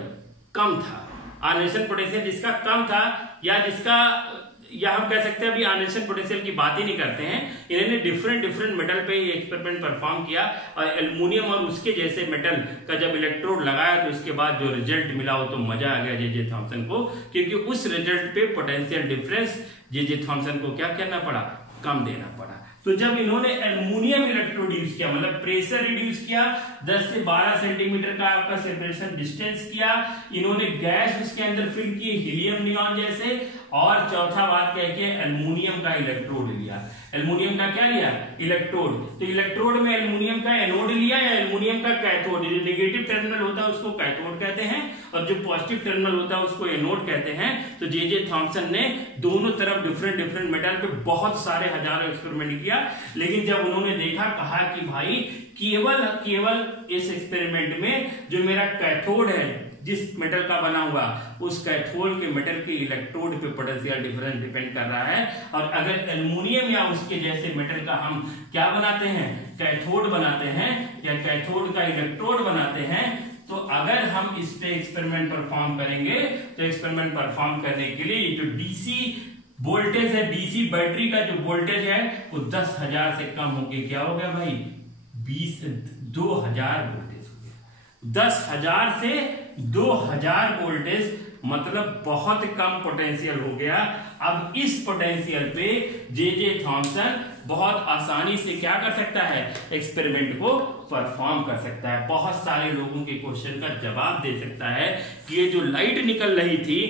कम था। आयनाइजेशन पोटेंशियल जिसका कम था, या हम कह सकते हैं अभी आयनाइजेशन पोटेंशियल की बात ही नहीं करते हैं, इन्होंने डिफरेंट मेटल पे एक्सपेरिमेंट परफॉर्म किया और एल्युमिनियम और उसके जैसे मेटल का जब इलेक्ट्रोड लगाया तो उसके बाद जो रिजल्ट मिला वो तो मजा आ गया जे थॉमसन को, क्योंकि उस रिजल्ट पे पोटेंशियल डिफरेंस जे थॉमसन को क्या करना पड़ा, कम देना पड़ा। तो जब इन्होंने एल्युमिनियम इलेक्ट्रोड यूज किया, मतलब प्रेशर रिड्यूस किया, 10 से 12 सेंटीमीटर का आपका सेपरेशन डिस्टेंस किया, इन्होंने गैस उसके अंदर फिल किए हीलियम नियॉन जैसे, और चौथा बात क्या है, एल्युमिनियम का इलेक्ट्रोड लिया। एल्युमिनियम का क्या लिया, इलेक्ट्रोड। तो इलेक्ट्रोड में एल्युमिनियम का एनोड लिया या एल्युमिनियम का कैथोड। जो नेगेटिव टर्मिनल होता है उसको कैथोड कहते हैं और जो पॉजिटिव टर्मिनल होता है उसको एनोड कहते हैं। तो जे थॉमसन ने दोनों तरफ डिफरेंट मेटल पे बहुत सारे हजारों एक्सपेरिमेंट किया, लेकिन जब उन्होंने देखा, कहा कि भाई केवल इस एक्सपेरिमेंट में जो मेरा कैथोड है जिस मेटल का बना हुआ, उस कैथोड के मेटल के इलेक्ट्रोड पे पोटेंशियल डिफरेंस डिपेंड कर रहा है। और अगर एल्युमिनियम या उसके जैसे मेटल का हम क्या बनाते हैं, कैथोड बनाते हैं या कैथोड का इलेक्ट्रोड बनाते हैं, तो अगर हम इस पे एक्सपेरिमेंट परफॉर्म करेंगे, तो एक्सपेरिमेंट परफॉर्म करने के लिए ये जो डीसी वोल्टेज है, डीसी बैटरी का जो वोल्टेज है वो 10,000 से कम होके क्या हो गया भाई, 2000 वोल्टेज हो गया। 10,000 से 2000 वोल्टेज मतलब बहुत कम पोटेंशियल हो गया। अब इस पोटेंशियल पे जे थॉमसन बहुत आसानी से क्या कर सकता है, एक्सपेरिमेंट को परफॉर्म कर सकता है। बहुत सारे लोगों के क्वेश्चन का जवाब दे सकता है कि ये जो लाइट निकल रही थी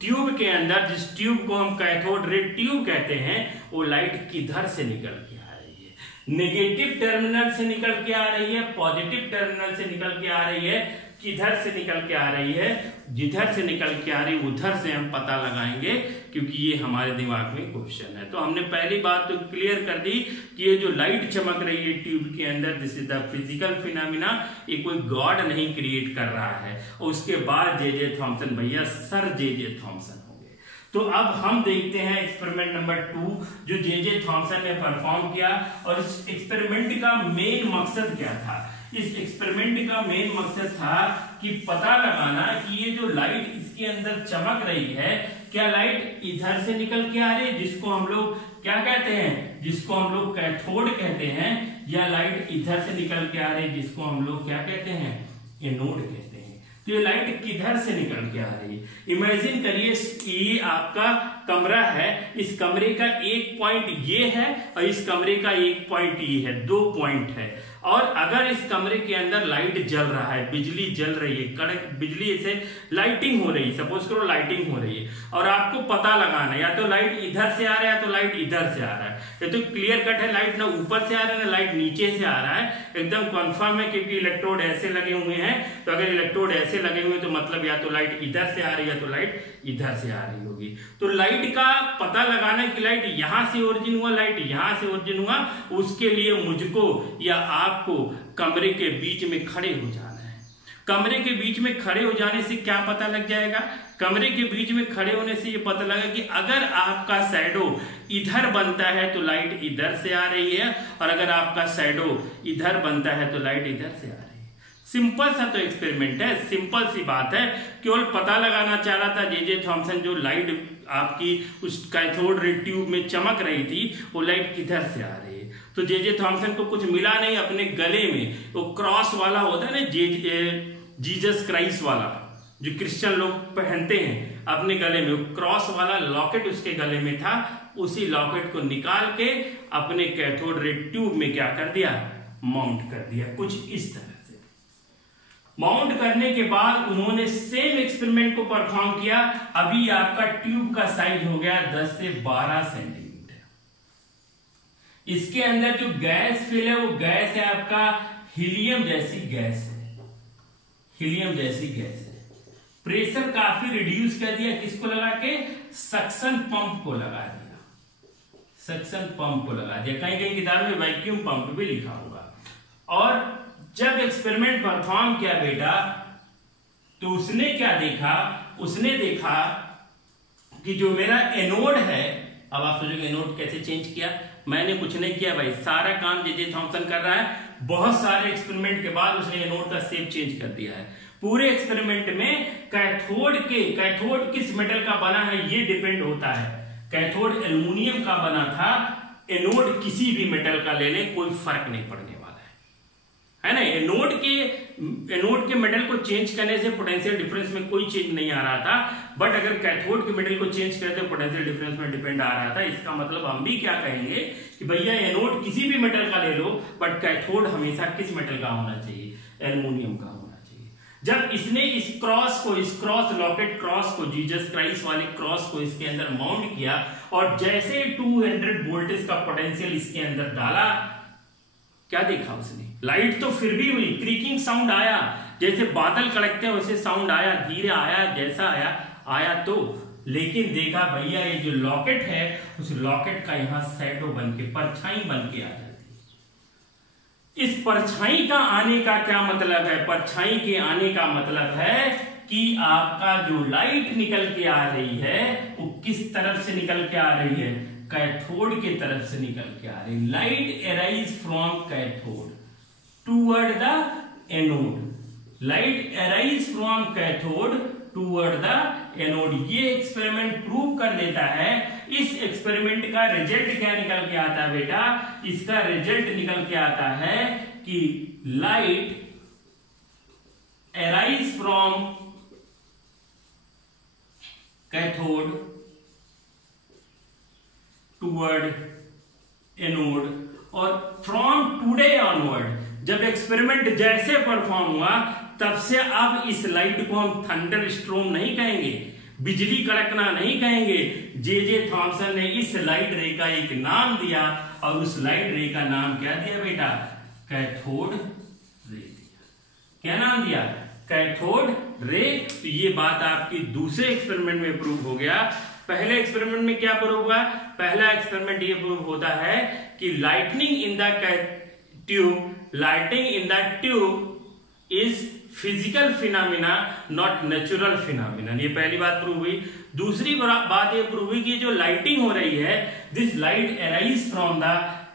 ट्यूब के अंदर, जिस ट्यूब को हम कैथोड रे ट्यूब कहते हैं, वो लाइट किधर से निकल के आ रही है, नेगेटिव टर्मिनल से निकल के आ रही है, पॉजिटिव टर्मिनल से निकल के आ रही है, किधर से निकल के आ रही है, जिधर से निकल के आ रही है उधर से हम पता लगाएंगे, क्योंकि ये हमारे दिमाग में क्वेश्चन है। तो हमने पहली बात तो क्लियर कर दी कि ये जो लाइट चमक रही है ट्यूब के अंदर, this is the physical phenomena, ये कोई गॉड नहीं क्रिएट कर रहा है। और उसके बाद जे थॉमसन भैया सर जे थॉमसन हो गए। तो अब हम देखते हैं एक्सपेरिमेंट नंबर 2 जो जे थॉमसन ने परफॉर्म किया। और इस एक्सपेरिमेंट का मेन मकसद क्या था, इस एक्सपेरिमेंट का मेन मकसद था कि पता लगाना कि ये जो लाइट इसके अंदर चमक रही है, क्या लाइट इधर से निकल के आ रही है, जिसको हम लोग क्या कहते हैं, जिसको हम लोग कैथोड कहते हैं, या लाइट इधर से निकल के आ रही है, जिसको हम लोग क्या कहते हैं, एनोड कहते हैं। तो ये लाइट किधर से निकल के आ रही है। इमेजिन करिए ये आपका कमरा है, इस कमरे का एक पॉइंट ये है और इस कमरे का एक पॉइंट ये है, 2 पॉइंट है। और अगर इस कमरे के अंदर लाइट जल रहा है, बिजली जल रही है, कड़क बिजली से लाइटिंग हो रही है, सपोज करो लाइटिंग हो रही है, और आपको पता लगाना है या तो लाइट इधर से आ रहा है या तो लाइट इधर से आ रहा है। ये तो क्लियर कट है, लाइट ना ऊपर से आ रहा है ना लाइट नीचे से आ रहा है, एकदम कंफर्म है, क्योंकि इलेक्ट्रोड ऐसे लगे हुए हैं। तो अगर इलेक्ट्रोड ऐसे लगे हुए तो मतलब या तो लाइट इधर से आ रही है या तो लाइट इधर से आ रही होगी। तो लाइट का पता लगाना कि लाइट यहां से ओरिजिन हुआ, लाइट यहां से ओरिजिन हुआ, उसके लिए मुझको या आपको कमरे के बीच में खड़े हो जाना है। कमरे के बीच में खड़े हो जाने से क्या पता लग जाएगा, कमरे के बीच में खड़े होने से ये पता लगा कि अगर आपका शैडो इधर बनता है तो लाइट इधर से आ रही है, और अगर आपका शैडो इधर बनता है तो लाइट इधर से आ रही है। सिंपल सा तो एक्सपेरिमेंट है, सिंपल सी बात है, केवल पता लगाना चाह रहा था जे थॉमसन जो लाइट आपकी उस कैथोड रे ट्यूब में चमक रही थी वो लाइट किधर से आ रही है। तो जे थॉमसन को कुछ मिला नहीं, अपने गले में वो क्रॉस वाला होता है ना, जीसस क्राइस्ट वाला जो क्रिश्चियन लोग पहनते हैं अपने गले में, वो क्रॉस वाला लॉकेट उसके गले में था। उसी लॉकेट को निकाल के अपने कैथोड रे ट्यूब में क्या कर दिया, माउंट कर दिया, कुछ इस तरह से। माउंट करने के बाद उन्होंने सेम एक्सपेरिमेंट को परफॉर्म किया। अभी आपका ट्यूब का साइज हो गया 10 से 12 सेंटीमीटर। इसके अंदर जो गैस फिल है वो गैस है आपका हीलियम जैसी गैस है, हीलियम जैसी गैस है। प्रेशर काफी रिड्यूस कर दिया, किसको लगा के, सक्शन पंप को लगा दिया, सक्शन पंप को लगा दिया। कहीं कहीं किताब में वैक्यूम पंप भी लिखा होगा। और जब एक्सपेरिमेंट परफॉर्म किया बेटा, तो उसने क्या देखा, उसने देखा कि जो मेरा एनोड है, अब आप सोचोगे एनोड कैसे चेंज किया, मैंने कुछ नहीं किया भाई, सारा काम जे थॉमसन कर रहा है। बहुत सारे एक्सपेरिमेंट के बाद उसने एनोड का शेप चेंज कर दिया है। पूरे एक्सपेरिमेंट में कैथोड किस मेटल का बना है ये डिपेंड होता है। कैथोड एल्युमिनियम का बना था, एनोड किसी भी मेटल का ले लें कोई फर्क नहीं पड़ने वाला है। है ना। एनोड के मेटल को चेंज करने से पोटेंशियल डिफरेंस में कोई चेंज नहीं आ रहा था, बट अगर कैथोड के मेटल को चेंज करते पोटेंशियल डिफरेंस में डिपेंड आ रहा था। इसका मतलब हम भी क्या कहेंगे कि भैया एनोड किसी भी मेटल का ले लो, बट कैथोड हमेशा किस मेटल का होना चाहिए, एल्युमिनियम का होना चाहिए। जब इसने इस क्रॉस लॉकेट क्रॉस को जीसस क्राइस्ट वाले क्रॉस को इसके अंदर माउंट किया और जैसे 200 वोल्टेज का पोटेंशियल इसके अंदर डाला, क्या देखा उसने, लाइट तो फिर भी हुई, क्रीकिंग साउंड आया, जैसे बादल कड़कते हैं वैसे साउंड आया, धीरे आया, जैसा आया तो, लेकिन देखा भैया ये जो लॉकेट है उस लॉकेट का यहां शैडो बन के, परछाई बन के आ जाती है। इस परछाई का आने का क्या मतलब है, परछाई के आने का मतलब है कि आपका जो लाइट निकल के आ रही है वो किस तरफ से निकल के आ रही है, कैथोड के तरफ से निकल के आ रही। Light arise from cathode toward the anode, light arise from cathode toward the anode. ये एक्सपेरिमेंट प्रूव कर देता है। इस एक्सपेरिमेंट का रिजल्ट क्या निकल के आता है बेटा, इसका रिजल्ट निकल के आता है कि light arise from cathode toward anode, और फ्रॉम टुडे ऑनवर्ड जब एक्सपेरिमेंट जैसे परफॉर्म हुआ तब से अब इस लाइट को हम थंडर स्ट्रोम नहीं कहेंगे, बिजली कड़कना नहीं कहेंगे। जे थॉमसन ने इस लाइट रे का एक नाम दिया और उस लाइट रे का नाम क्या दिया बेटा, कैथोड रे दिया। क्या नाम दिया, कैथोड रे। तो ये बात आपकी दूसरे एक्सपेरिमेंट में प्रूव हो गया। पहले एक्सपेरिमेंट में क्या प्रूव हुआ, पहला एक्सपेरिमेंट ये प्रूव होता है कि lightning in the tube is physical phenomena not natural phenomena. ये पहली बात प्रूव हुई। दूसरी बात ये प्रूव हुई कि जो लाइटिंग हो रही है, this light arise from the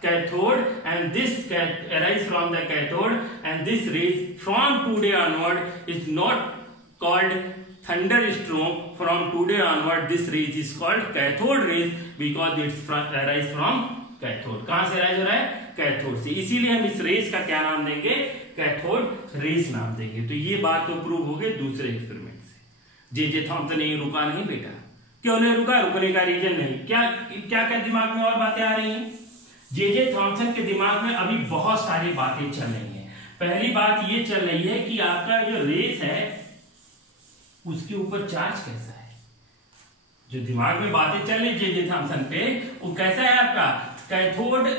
cathode and this arise from the cathode and this rays from today onward is not called thunderstorm. From today onward this rays is called cathode rays because it's arise from cathode. कहां से arise हो रहा है, cathode से, इसीलिए हम इस race का क्या नाम देंगे, कैथोड रेस नाम देंगे। तो ये बात तो प्रूव हो गई दूसरे एक्सपेरिमेंट से। जे थॉमसन नहीं रुका नहीं बेटा, क्यों नहीं रुका, रुकने का रीजन नहीं, क्या दिमाग में और बातें आ रही हैं। जे थॉमसन के दिमाग में अभी बहुत सारी बातें चल रही हैं। पहली बात ये चल रही है कि आपका जो रेस है उसके ऊपर चार्ज कैसा है। जो दिमाग में बातें चल रही जे थॉमसन पे, वो कैसा है आपका कैथोड,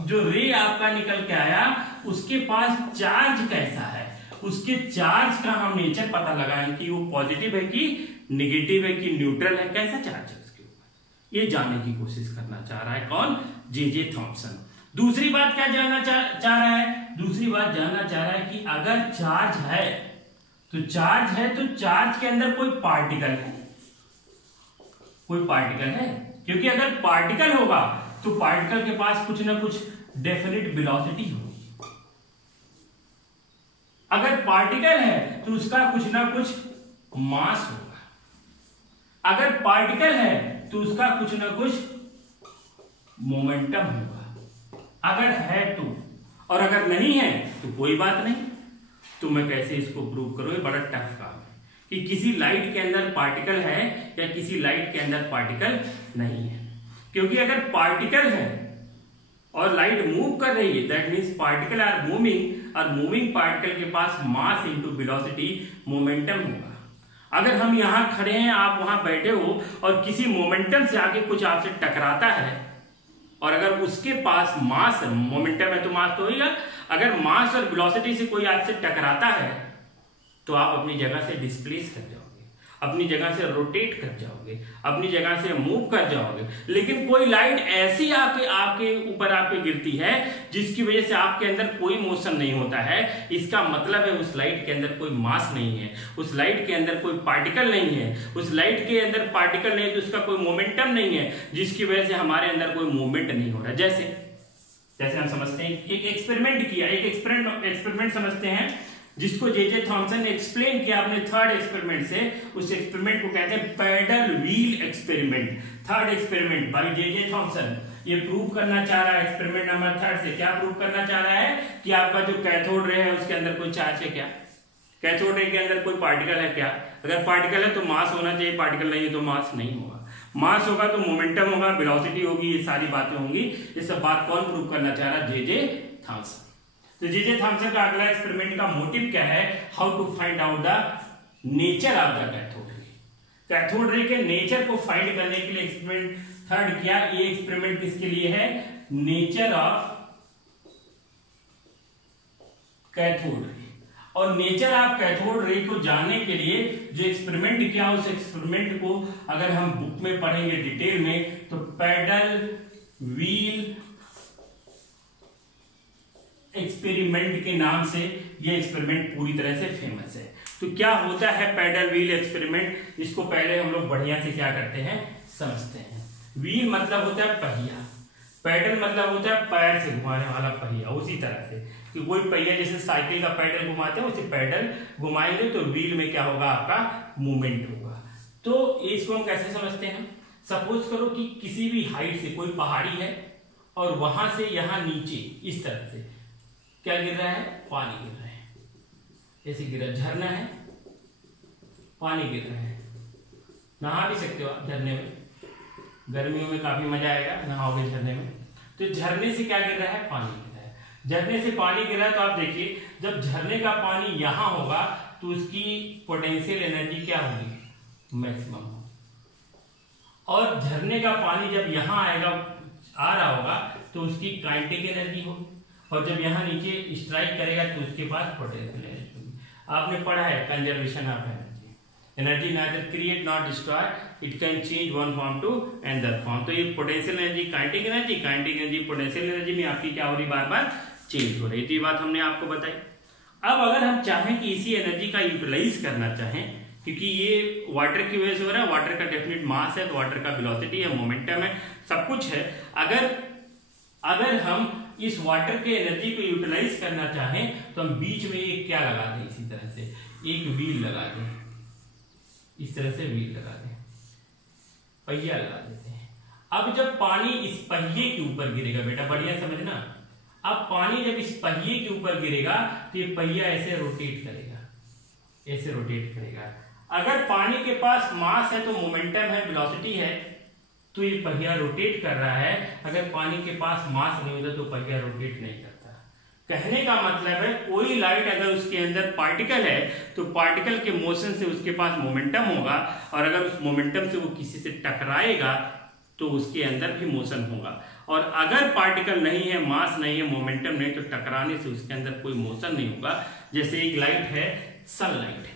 जो रे आपका निकल के आया उसके पास चार्ज कैसा है, उसके चार्ज का हम नेचर पता लगाएं कि वो पॉजिटिव है कि नेगेटिव है कि न्यूट्रल है, कैसा चार्ज है उसके ऊपर, ये जानने की कोशिश करना चाह रहा है कौन, जे थॉमसन। दूसरी बात क्या जानना चाह रहा है, दूसरी बात जानना चाह रहा है कि अगर चार्ज है तो चार्ज के अंदर कोई पार्टिकल है, कोई पार्टिकल है, क्योंकि अगर पार्टिकल होगा तो पार्टिकल के पास कुछ ना कुछ डेफिनेट वेलोसिटी होगी। अगर पार्टिकल है तो उसका कुछ ना कुछ मास होगा, अगर पार्टिकल है तो उसका कुछ ना कुछ मोमेंटम होगा, अगर है तो, और अगर नहीं है तो कोई बात नहीं। तो मैं कैसे इसको प्रूव करूं, ये बड़ा टफ काम है कि किसी लाइट के अंदर पार्टिकल है या किसी लाइट के अंदर पार्टिकल नहीं है। क्योंकि अगर पार्टिकल है और लाइट मूव कर रही है, that means particle are moving, और मूविंग पार्टिकल के पास मास इनटू वेलोसिटी मोमेंटम होगा। अगर हम यहां खड़े हैं, आप वहां बैठे हो और किसी मोमेंटम से आके कुछ आपसे टकराता है, और अगर उसके पास मास, मोमेंटम है तो मास तो होगा, अगर मास और वेलोसिटी से कोई आपसे टकराता है तो आप अपनी जगह से डिस्प्लेस कर जाओगे, अपनी जगह से रोटेट कर जाओगे, अपनी जगह से मूव कर जाओगे। लेकिन कोई लाइट ऐसी आपके ऊपर आपके गिरती है जिसकी वजह से आपके अंदर कोई मोशन नहीं होता है, इसका मतलब है उस लाइट के अंदर कोई मास नहीं है, उस लाइट के अंदर कोई पार्टिकल नहीं है, उस लाइट के अंदर पार्टिकल नहीं है तो उसका कोई मोमेंटम नहीं है, जिसकी वजह से हमारे अंदर कोई मूवमेंट नहीं हो रहा। जैसे हम समझते हैं, एक एक्सपेरिमेंट किया, एक एक्सपेरिमेंट समझते हैं जिसको जे थॉमसन ने एक्सप्लेन किया अपने थर्ड एक्सपेरिमेंट से। उस एक्सपेरिमेंट को कहते हैं paddle wheel experiment. Third experiment by J Thomson, ये प्रूव करना चाह रहा है एक्सपेरिमेंट नंबर 3 से, क्या प्रूव करना चाह रहा है कि आपका जो कैथोड रे है उसके अंदर कोई चार्ज है क्या, कैथोड रे के अंदर कोई पार्टिकल है क्या। अगर पार्टिकल है तो मास होना चाहिए, पार्टिकल नहीं है तो मास नहीं होगा। मास होगा तो मोमेंटम होगा, वेलोसिटी होगी, ये सारी बातें होंगी। ये सब बात कौन प्रूव करना चाह रहा है, जे थॉमसन। तो जे थॉमसन का अगला एक्सपेरिमेंट का मोटिव क्या है, how to find out the nature of the cathode ray. Cathode ray के नेचर को फाइंड करने के लिए एक्सपेरिमेंट 3 किया। ये एक्सपेरिमेंट किसके लिए है, नेचर ऑफ कैथोड रे। और नेचर ऑफ कैथोड रे को जानने के लिए जो एक्सपेरिमेंट किया, उस एक्सपेरिमेंट को अगर हम बुक में पढ़ेंगे डिटेल में तो पैडल व्हील एक्सपेरिमेंट के नाम से ये एक्सपेरिमेंट पूरी तरह से फेमस है। तो क्या होता है पैडल व्हील एक्सपेरिमेंट, इसको पहले हम लोग बढ़िया से क्या करते हैं, समझते हैं। व्हील मतलब होता है पहिया, पैडल मतलब होता है पैर से घुमाने वाला पहिया। उसी तरह से कि कोई पहिया जैसे साइकिल का पैडल घुमाते हैं उसे पैडल घुमाएंगे तो व्हील में क्या होगा, आपका मूवमेंट होगा। तो इसको हम कैसे समझते हैं, सपोज करो कि किसी भी हाइट से कोई पहाड़ी है और वहां से यहां नीचे इस तरह से क्या गिर रहा है, पानी गिर रहा है। ऐसे गिरा, झरना है, पानी गिर रहा है। नहा भी सकते हो आप झरने में, गर्मियों में काफी मजा आएगा नहाओगे झरने में। तो झरने से क्या गिर रहा है, पानी गिर रहा है। झरने से पानी गिर रहा है तो आप देखिए जब झरने का पानी यहां होगा तो उसकी पोटेंशियल एनर्जी क्या होगी, मैक्सिमम। और झरने का पानी जब यहां आएगा, आ रहा होगा तो उसकी काइनेटिक एनर्जी होगी। और जब यहाँ नीचे स्ट्राइक करेगा तो उसके पास पोटेंशियल एनर्जी होगी। आपने पढ़ा है conservation of energy, energy neither create not destroy, it can change one form to another form. तो ये potential energy, kinetic energy potential energy में आपकी क्या हो रही, बार बार चेंज हो रही। तो ये बात हमने आपको बताई। अब अगर हम चाहें कि इसी एनर्जी का यूटिलाइज करना चाहें, क्योंकि ये वाटर की वजह से हो रहा है, वाटर का डेफिनेट मास है तो वाटर का वेलोसिटी है, मोमेंटम है, सब कुछ है। अगर हम इस वाटर के एनर्जी को यूटिलाइज करना चाहें तो हम बीच में एक क्या लगा दें, इसी तरह से एक व्हील लगा दें, इस तरह से व्हील लगा दें, पहिया लगा देते हैं। अब जब पानी इस पहिए के ऊपर गिरेगा, बेटा बढ़िया समझना, अब पानी जब इस पहिए के ऊपर गिरेगा तो ये पहिया ऐसे रोटेट करेगा, ऐसे रोटेट करेगा। अगर पानी के पास मास है तो मोमेंटम है, वेलोसिटी है, तो ये पहिया रोटेट कर रहा है। अगर पानी के पास मास नहीं होता तो पहिया रोटेट नहीं करता। कहने का मतलब है कोई लाइट अगर उसके अंदर पार्टिकल है तो पार्टिकल के मोशन से उसके पास मोमेंटम होगा, और अगर उस मोमेंटम से वो किसी से टकराएगा तो उसके अंदर भी मोशन होगा। और अगर पार्टिकल नहीं है, मास नहीं है, मोमेंटम नहीं, तो टकराने से उसके अंदर कोई मोशन नहीं होगा। जैसे एक लाइट है सनलाइट,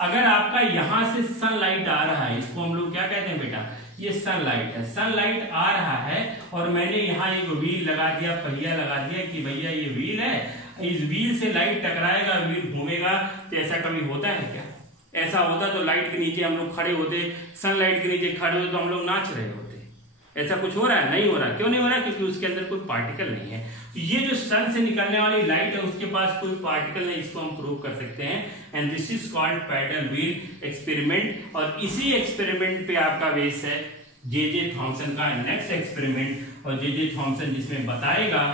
अगर आपका यहां से सनलाइट आ रहा है, इसको हम लोग क्या कहते हैं बेटा, ये सनलाइट है। सनलाइट आ रहा है और मैंने यहाँ एक व्हील लगा दिया, पहिया लगा दिया कि भैया ये व्हील है, इस व्हील से लाइट टकराएगा, व्हील घूमेगा। तो ऐसा कभी होता है क्या? ऐसा होता तो लाइट के नीचे हम लोग खड़े होते, सनलाइट के नीचे खड़े होते तो हम लोग नाच रहे होते। ऐसा कुछ हो रहा है? नहीं हो रहा। क्यों नहीं हो रहा? क्योंकि उसके अंदर कोई पार्टिकल नहीं है। ये जो सन से निकलने वाली लाइट है उसके पास कोई पार्टिकल नहीं, इसको हम प्रूव कर सकते हैं। And this is called paddle wheel experiment. और इसी एक्सपेरिमेंट पे आपका बेस है जे थॉमसन का नेक्स्ट एक्सपेरिमेंट। और जे थॉमसन जिसमें बताएगा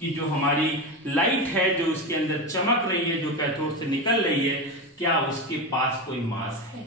कि जो हमारी लाइट है जो उसके अंदर चमक रही है, जो कैथोड से निकल रही है, क्या उसके पास कोई मास है,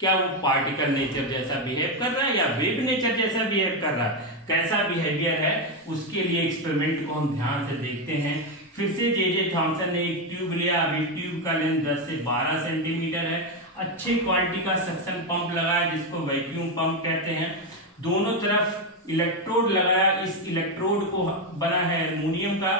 क्या वो पार्टिकल नेचर जैसा बिहेव कर रहा है या वेव नेचर जैसा बिहेव कर रहा है, कैसा बिहेवियर है, उसके लिए एक्सपेरिमेंट को हम ध्यान से देखते हैं। फिर से जे थॉमसन ने एक ट्यूब लिया। अभी ट्यूब का लेंथ 10 से 12 सेंटीमीटर है। अच्छी क्वालिटी का सक्शन पंप लगाया जिसको वैक्यूम पंप कहते हैं। दोनों तरफ इलेक्ट्रोड लगाया। इस इलेक्ट्रोड को बना है एल्युमिनियम का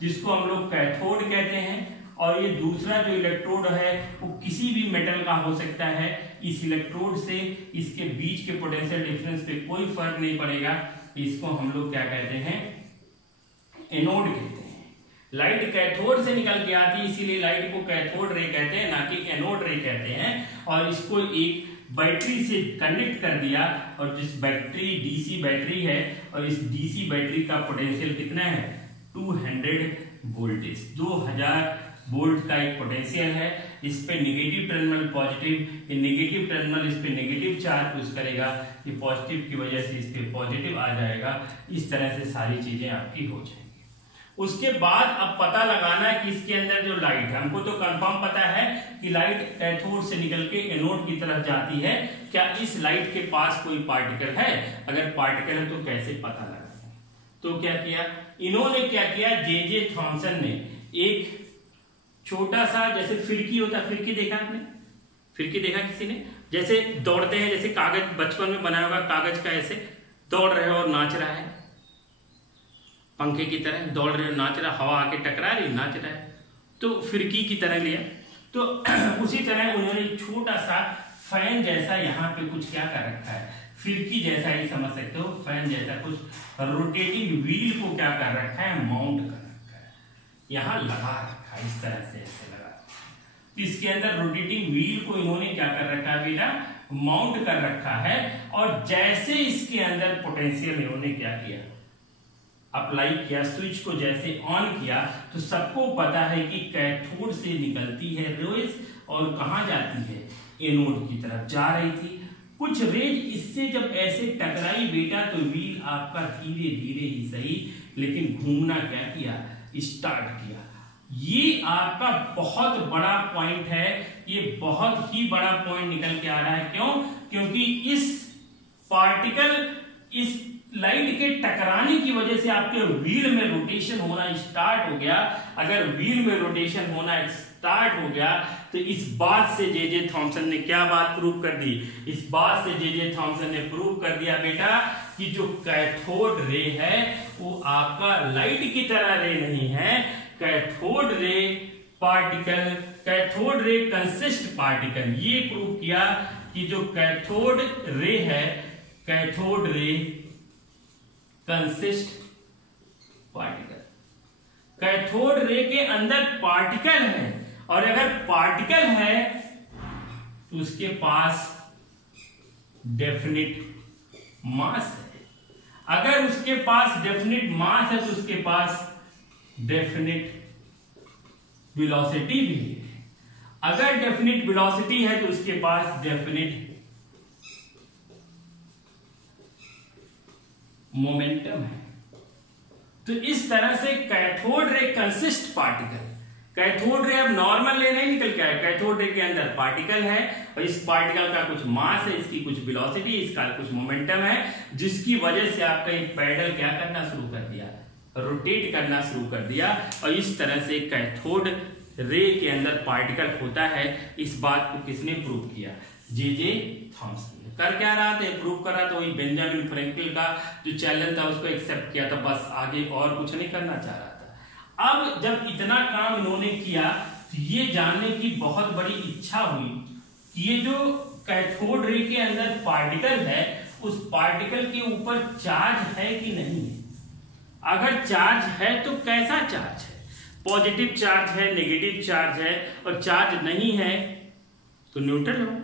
जिसको हम लोग कैथोड कहते हैं। और ये दूसरा जो इलेक्ट्रोड है वो किसी भी मेटल का हो सकता है। इस इलेक्ट्रोड से इसके बीच के पोटेंशियल डिफरेंस पे कोई फर्क नहीं पड़ेगा। इसको हम लोग क्या कहते हैं? एनोड कहते हैं। लाइट कैथोड से निकल के आती है इसीलिए लाइट को कैथोड रे कहते हैं, ना कि एनोड रे कहते हैं। और इसको एक बैटरी से कनेक्ट कर दिया और जिस बैटरी डीसी बैटरी है और इस डीसी बैटरी का पोटेंशियल कितना है? 200 वोल्टेज, 2000 वोल्ट का एक पोटेंशियल है। इस पे नेगेटिव टर्मिनल पॉजिटिव, ये नेगेटिव टर्मिनल इस पे नेगेटिव चार्ज पुश करेगा, ये पॉजिटिव की वजह से इस पे पॉजिटिव आ जाएगा। इस तरह से सारी चीजें आपकी हो जाएंगी। उसके बाद अब पता लगाना है कि इसके अंदर जो लाइट है, हमको तो कंफर्म पता है कि लाइट कैथोड से निकल के एनोड की तरफ जाती है। क्या इस लाइट के पास कोई पार्टिकल है? अगर पार्टिकल है तो कैसे पता लगाएंगे? तो क्या किया इन्होंने, क्या किया जे थॉमसन ने एक छोटा सा, जैसे फिरकी होता, फिरकी देखा आपने? फिरकी देखा किसी ने? जैसे दौड़ते हैं, जैसे कागज बचपन में बनाया होगा कागज का, ऐसे दौड़ रहे हो और नाच रहा है, पंखे की तरह दौड़ रहे हो नाच रहा, हवा आके टकरा रही नाच रहा है, तो फिरकी की तरह लिया। तो उसी तरह उन्होंने छोटा सा फैन जैसा यहाँ पे कुछ क्या कर रखा है, फिरकी जैसा ही समझ सकते हो, फैन जैसा कुछ रोटेटिंग व्हील को क्या कर रखा है, माउंट कर रखा है, यहाँ लगा रखा है, इस तरह से ऐसे लगा। इसके अंदर रोटेटिंग व्हील को इन्होंने क्या कर रखा है बेटा, माउंट कर रखा है। और जैसे इसके अंदर पोटेंशियल इन्होंने क्या किया, अप्लाई किया, स्विच को जैसे ऑन किया, तो सबको पता है कि कैथोड से निकलती है रेज और कहां जाती है, एनोड की तरफ जा रही थी। कुछ रेज इससे जब ऐसे टकराई बेटा, तो व्हील आपका धीरे धीरे ही सही लेकिन घूमना क्या किया, स्टार्ट किया। ये आपका बहुत बड़ा पॉइंट है, ये बहुत ही बड़ा पॉइंट निकल के आ रहा है। क्यों? क्योंकि इस पार्टिकल, इस लाइट के टकराने की वजह से आपके व्हील में रोटेशन होना स्टार्ट हो गया। अगर व्हील में रोटेशन होना स्टार्ट हो गया तो इस बात से जे थॉमसन ने क्या बात प्रूव कर दी, इस बात से जे थॉमसन ने प्रूव कर दिया बेटा कि जो कैथोड रे है वो आपका लाइट की तरह रे नहीं है। Cathode ray particle, cathode ray consist particle, ये प्रूव किया कि जो कैथोड रे है, cathode ray consist particle, cathode ray के अंदर पार्टिकल है, और अगर पार्टिकल है तो उसके पास डेफिनिट मास है। अगर उसके पास डेफिनिट मास है तो उसके पास डेफिनिट वेलोसिटी भी है। अगर डेफिनिट वेलोसिटी है तो उसके पास डेफिनिट मोमेंटम है। तो इस तरह से cathode ray consist particle, cathode ray अब नॉर्मल रे नहीं निकल के आया, कैथोड रे के अंदर पार्टिकल है और इस पार्टिकल का कुछ मास है, इसकी कुछ वेलोसिटी, इसका कुछ मोमेंटम है, जिसकी वजह से आपका एक पैडल क्या करना शुरू कर दिया, रोटेट करना शुरू कर दिया। और इस तरह से कैथोड रे के अंदर पार्टिकल होता है। इस बात को किसने प्रूव किया, जे थॉमसन। कर क्या रहा था, प्रूव कर रहा था, वही बेंजामिन फ्रैंकलिन का जो चैलेंज था उसको एक्सेप्ट किया था, बस आगे और कुछ नहीं करना चाह रहा था। अब जब इतना काम इन्होंने किया तो ये जानने की बहुत बड़ी इच्छा हुई कि ये जो कैथोड रे के अंदर पार्टिकल है, उस पार्टिकल के ऊपर चार्ज है कि नहीं है। अगर चार्ज है तो कैसा चार्ज है, पॉजिटिव चार्ज है, नेगेटिव चार्ज है, और चार्ज नहीं है तो न्यूट्रल हो।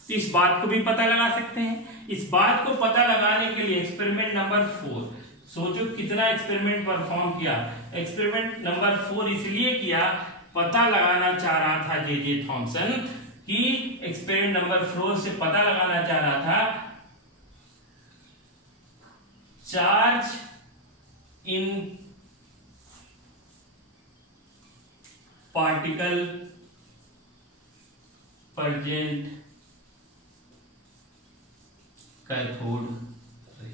तो इस बात को भी पता लगा सकते हैं। इस बात को पता लगाने के लिए एक्सपेरिमेंट नंबर 4, सोचो कितना एक्सपेरिमेंट परफॉर्म किया। एक्सपेरिमेंट नंबर 4 इसलिए किया, पता लगाना चाह रहा था जे थॉमसन कि एक्सपेरिमेंट नंबर 4 से पता लगाना चाह रहा था charge in particle present cathode ray.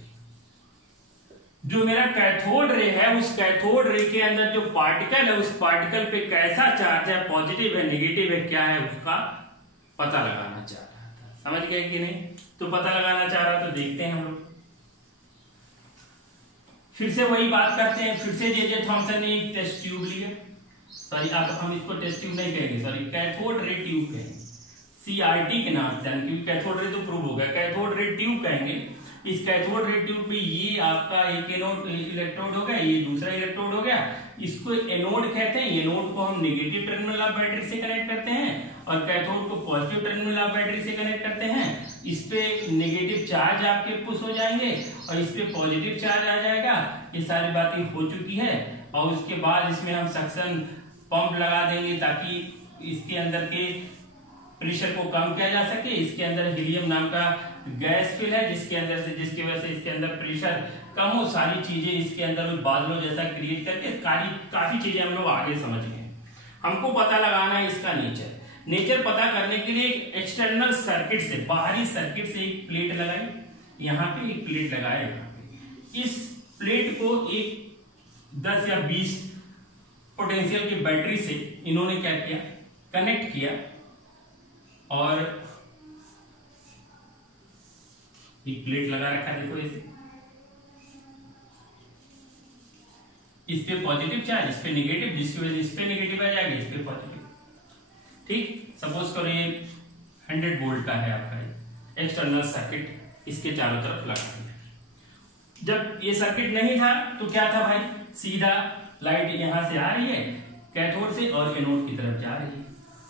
जो मेरा कैथोड रे है, उस कैथोड रे के अंदर जो पार्टिकल है, उस पार्टिकल पे कैसा चार्ज है, पॉजिटिव है, नेगेटिव है, क्या है, उसका पता लगाना चाह रहा था। समझ गए कि नहीं? तो पता लगाना चाह रहा, तो देखते हैं हम लोग। फिर से वही बात करते हैं। फिर से जे थॉमसन ने एक टेस्ट ट्यूब लिया, सॉरी अब हम इसको टेस्ट ट्यूब नहीं कहेंगे, सॉरी कैथोड रे ट्यूब कहेंगे, CRT के नाम से, क्योंकि कैथोड रे तो प्रूव हो गया, कैथोड रे ट्यूब कहेंगे। इस कैथोड रे ट्यूब में ये आपका एक एनोड इलेक्ट्रोड हो गया, ये दूसरा इलेक्ट्रोड हो गया, इसको एनोड कहते हैं। एनोड को हम नेगेटिव टर्मिनल ऑफ बैटरी से कनेक्ट करते हैं और कैथोड को पॉजिटिव टर्मिनल ऑफ बैटरी से कनेक्ट करते हैं। इस पे नेगेटिव चार्ज आपके पुश हो जाएंगे और इस पे पॉजिटिव चार्ज आ जाएगा। ये सारी बातें हो चुकी है और उसके बाद इसमें हम सक्शन पंप लगा देंगे ताकि इसके अंदर के प्रेशर को कम किया जा सके। इसके अंदर हीलियम नाम का गैस फिल है जिसकी वजह से इसके अंदर प्रेशर कम हो। सारी चीजें इसके अंदर बादलों जैसा क्रिएट करके काफी चीजें हम लोग आगे समझ गए। हमको पता लगाना है इसका नेचर पता करने के लिए एक एक्सटर्नल सर्किट से, बाहरी सर्किट से एक प्लेट लगाई, यहाँ पे एक प्लेट लगाया। यहाँ पे इस प्लेट को एक 10 या 20 पोटेंशियल की बैटरी से इन्होंने क्या किया, कनेक्ट किया और एक प्लेट लगा रखा है। देखो ऐसे, इस पे पॉजिटिव चार्ज, इस पे नेगेटिव, जिसकी वजह से इस पे नेगेटिव आ जाएगा, इस पे पॉजिटिव। ठीक, सपोज करो ये 100 वोल्ट का है आपका एक्सटर्नल सर्किट, इसके चारों तरफ लगा दिया। जब ये सर्किट नहीं था तो क्या था भाई, सीधा लाइट यहां से आ रही है कैथोड से और एनोड की तरफ जा रही है।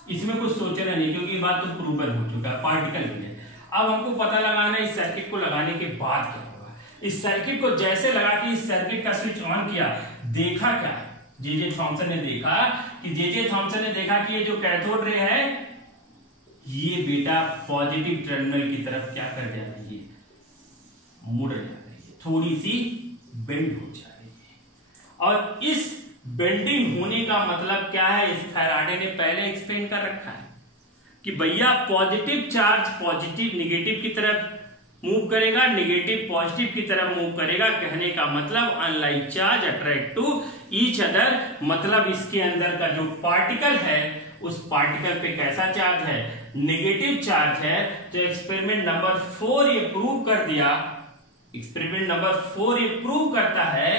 इसमें कुछ सोचना नहीं क्योंकि बात तो प्रूवन हो चुका है, पार्टिकल भी है। अब हमको पता लगाना है इस सर्किट को लगाने के बाद क्या होगा। इस सर्किट को जैसे लगा के इस सर्किट का स्विच ऑन किया, देखा क्या, जे थॉमसन ने देखा कि ये जो कैथोड रे है ये बेटा पॉजिटिव टर्मिनल की तरफ क्या कर जा रही है, मुड़ जा रही है, थोड़ी सी बेंड हो जा रही है। और इस बेंडिंग होने का मतलब क्या है, इस फैराडे ने पहले एक्सप्लेन कर रखा है कि भैया पॉजिटिव चार्ज पॉजिटिव निगेटिव की तरफ मूव करेगा, नेगेटिव पॉजिटिव की तरफ मूव करेगा। कहने का मतलब unlike charge attract to each other, मतलब इसके अंदर का जो पार्टिकल है उस पार्टिकल पे कैसा चार्ज है, नेगेटिव चार्ज है। तो एक्सपेरिमेंट नंबर 4 ये प्रूव कर दिया, एक्सपेरिमेंट नंबर 4 ये प्रूव करता है,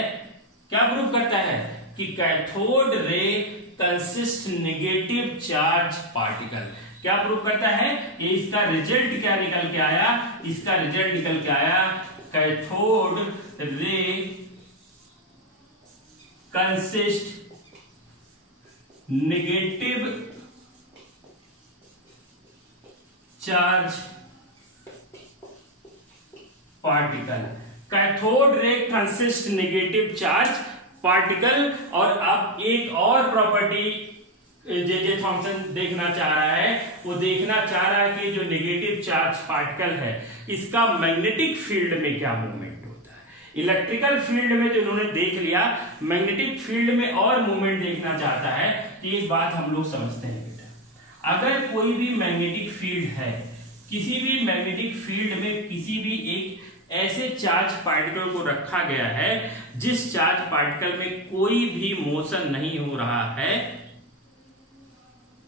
क्या प्रूव करता है कि कैथोड रे कंसिस्ट नेगेटिव चार्ज पार्टिकल। क्या प्रूव करता है, ये इसका रिजल्ट क्या निकल के आया, इसका रिजल्ट निकल के आया cathode ray consist negative charge particle. Cathode ray consist negative charge particle. और अब एक और प्रॉपर्टी जे थॉमसन देखना चाह रहा है, वो देखना चाह रहा है कि जो नेगेटिव चार्ज पार्टिकल है इसका मैग्नेटिक फील्ड में क्या मूवमेंट होता है। इलेक्ट्रिकल फील्ड में जो इन्होंने देख लिया, मैग्नेटिक फील्ड में और मूवमेंट देखना चाहता है। कि ये बात हम लोग समझते हैं बेटा, अगर कोई भी मैग्नेटिक फील्ड है, किसी भी मैग्नेटिक फील्ड में किसी भी एक ऐसे चार्ज पार्टिकल को रखा गया है जिस चार्ज पार्टिकल में कोई भी मोशन नहीं हो रहा है,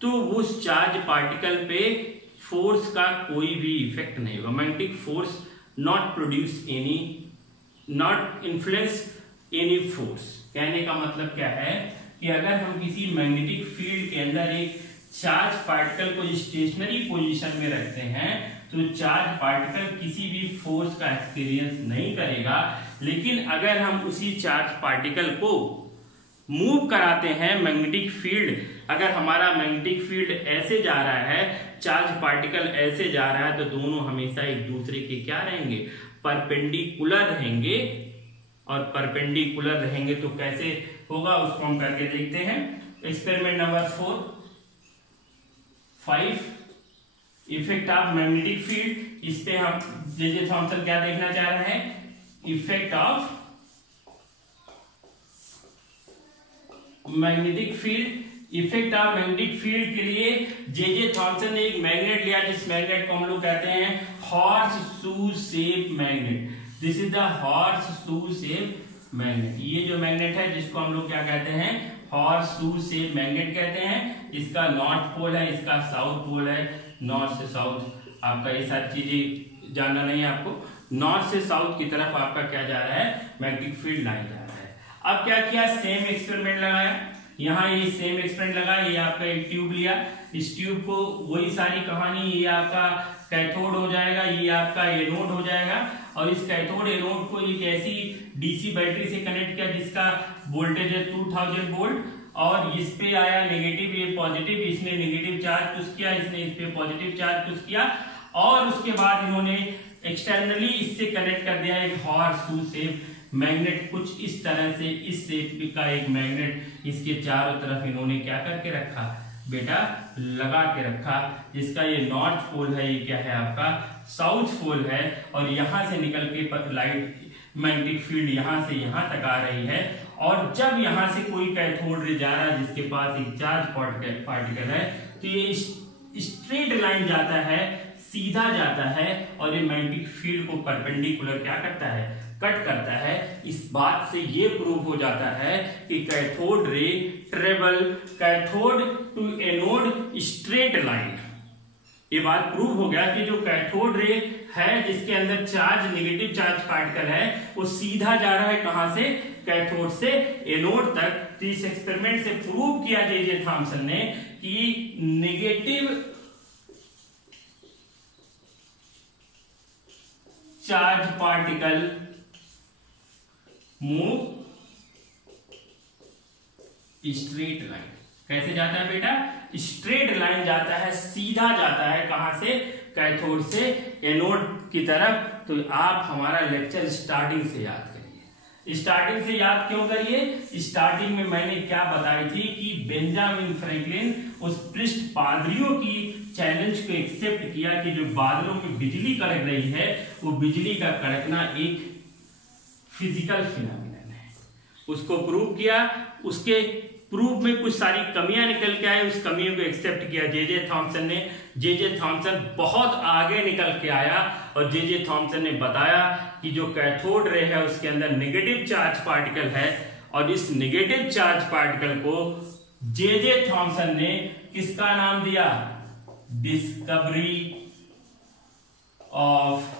तो उस चार्ज पार्टिकल पे फोर्स का कोई भी इफेक्ट नहीं होगा। Magnetic force not produce any, not influence any force. कहने का मतलब क्या है कि अगर हम किसी मैग्नेटिक फील्ड के अंदर एक चार्ज पार्टिकल को स्टेशनरी पोजीशन में रखते हैं तो चार्ज पार्टिकल किसी भी फोर्स का एक्सपीरियंस नहीं करेगा। लेकिन अगर हम उसी चार्ज पार्टिकल को मूव कराते हैं, मैग्नेटिक फील्ड, अगर हमारा मैग्नेटिक फील्ड ऐसे जा रहा है, चार्ज पार्टिकल ऐसे जा रहा है, तो दोनों हमेशा एक दूसरे के क्या रहेंगे, परपेंडिकुलर रहेंगे। और परपेंडिकुलर रहेंगे तो कैसे होगा उसको हम करके देखते हैं। Experiment number 5 effect of magnetic field. इस पे हम जे थॉमसन क्या देखना चाह रहे हैं, effect of magnetic field. Effect of magnetic field के लिए जे थॉमसन ने एक मैग्नेट लिया, जिस मैग्नेट को हम लोग कहते हैं horse shoe shape magnet. This is the horse shoe shape magnet. ये जो मैग्नेट है जिसको हम लोग क्या कहते हैं, हॉर्स शू शेप मैग्नेट कहते हैं। इसका नॉर्थ पोल है, इसका साउथ पोल है, नॉर्थ से साउथ। आपका ये सारी चीजें जानना नहीं है आपको। नॉर्थ से साउथ की तरफ आपका क्या जा रहा है, मैग्नेटिक फील्ड लाइन जा रहा है। अब क्या किया, सेम एक्सपेरिमेंट लगाया, यहाँ ये सेम एक्सपेरिमेंट लगाया। ये आपका एक ट्यूब लिया, इस ट्यूब को वही सारी कहानी, ये आपका कैथोड हो जाएगा, ये आपका एनोड हो जाएगा। और इस कैथोड एनोड को एक ऐसी डीसी बैटरी से कनेक्ट किया जिसका वोल्टेज है 2000 वोल्ट। और इस पे आया नेगेटिव, ये पॉजिटिव, इसने नेगेटिव चार्ज पुश किया, इसने इस पे पॉजिटिव चार्ज पुश किया। और उसके बाद इन्होंने एक्सटर्नली इससे कनेक्ट कर दिया एक हॉर्स शू शेप मैग्नेट। कुछ इस तरह से इस शेप का एक मैग्नेट इसके चारों तरफ इन्होंने क्या करके रखा, बेटा लगा के रखा, जिसका ये नॉर्थ पोल है, ये क्या है आपका साउथ पोल है, और यहां से निकल के लाइट मैग्नेटिक फील्ड यहां से यहां तक आ रही है। और जब यहां से कोई कैथोड रे जा रहा है जिसके पास एक चार्ज पार्टिकल है, तो ये स्ट्रेट लाइन जाता है, सीधा जाता है, और ये मैग्नेटिक फील्ड को परपेंडिकुलर क्या करता है, कट करता है। इस बात से ये प्रूव हो जाता है कि cathode ray travel cathode to anode straight line. ये बात प्रूव हो गया कि जो कैथोड रे है जिसके अंदर चार्ज नेगेटिव चार्ज पार्टिकल है, वो सीधा जा रहा है कहां से, कैथोड से एनोड तक। तो इस एक्सपेरिमेंट से प्रूव किया जे थॉमसन ने कि negative charge particle move straight line. कैसे जाता है बेटा, स्ट्रेट लाइन जाता है, सीधा जाता है कहां से, कैथोड से एनोड की तरफ। तो आप हमारा लेक्चर स्टार्टिंग से याद करिए। स्टार्टिंग से याद क्यों करिए, स्टार्टिंग में मैंने क्या बताई थी कि बेंजामिन फ्रैंकलिन उस पृष्ठ पादरियों की चैलेंज को एक्सेप्ट किया कि जो बादलों में बिजली कड़क रही है, वो बिजली का कड़कना एक फिजिकल फिनोमेनन है। उसको प्रूव किया, उसके प्रूफ में कुछ सारी कमियां निकल के आई, उस कमियों को एक्सेप्ट किया जे थॉमसन ने। जे थॉमसन बहुत आगे निकल के आया, और जे थॉमसन ने बताया कि जो कैथोड रे है उसके अंदर नेगेटिव चार्ज पार्टिकल है, और इस नेगेटिव चार्ज पार्टिकल को जे थॉमसन ने किसका नाम दिया, डिस्कवरी ऑफ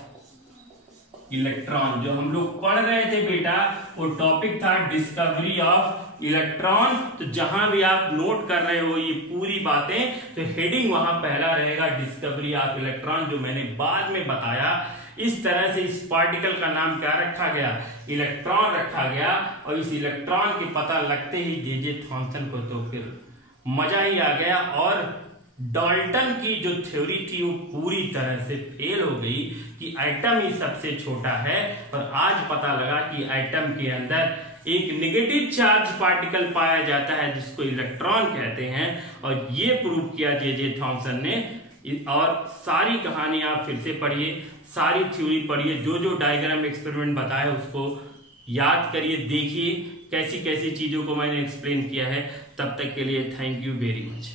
इलेक्ट्रॉन। जो हम लोग पढ़ रहे थे बेटा, वो टॉपिक था डिस्कवरी ऑफ इलेक्ट्रॉन। तो जहां भी आप नोट कर रहे हो ये पूरी बातें, तो हेडिंग वहां पहला रहेगा डिस्कवरी ऑफ इलेक्ट्रॉन, जो मैंने बाद में बताया। इस तरह से इस पार्टिकल का नाम क्या रखा गया, इलेक्ट्रॉन रखा गया। और इस इलेक्ट्रॉन के पता लगते ही जे थॉमसन को तो फिर मजा ही आ गया, और डाल्टन की जो थ्योरी थी वो पूरी तरह से फेल हो गई कि एटम ही सबसे छोटा है। और आज पता लगा कि एटम के अंदर एक नेगेटिव चार्ज पार्टिकल पाया जाता है जिसको इलेक्ट्रॉन कहते हैं, और ये प्रूव किया जे थॉमसन ने। और सारी कहानी आप फिर से पढ़िए, सारी थ्योरी पढ़िए, जो डायग्राम एक्सपेरिमेंट बताया उसको याद करिए, देखिए कैसी कैसी चीजों को मैंने एक्सप्लेन किया है। तब तक के लिए थैंक यू वेरी मच।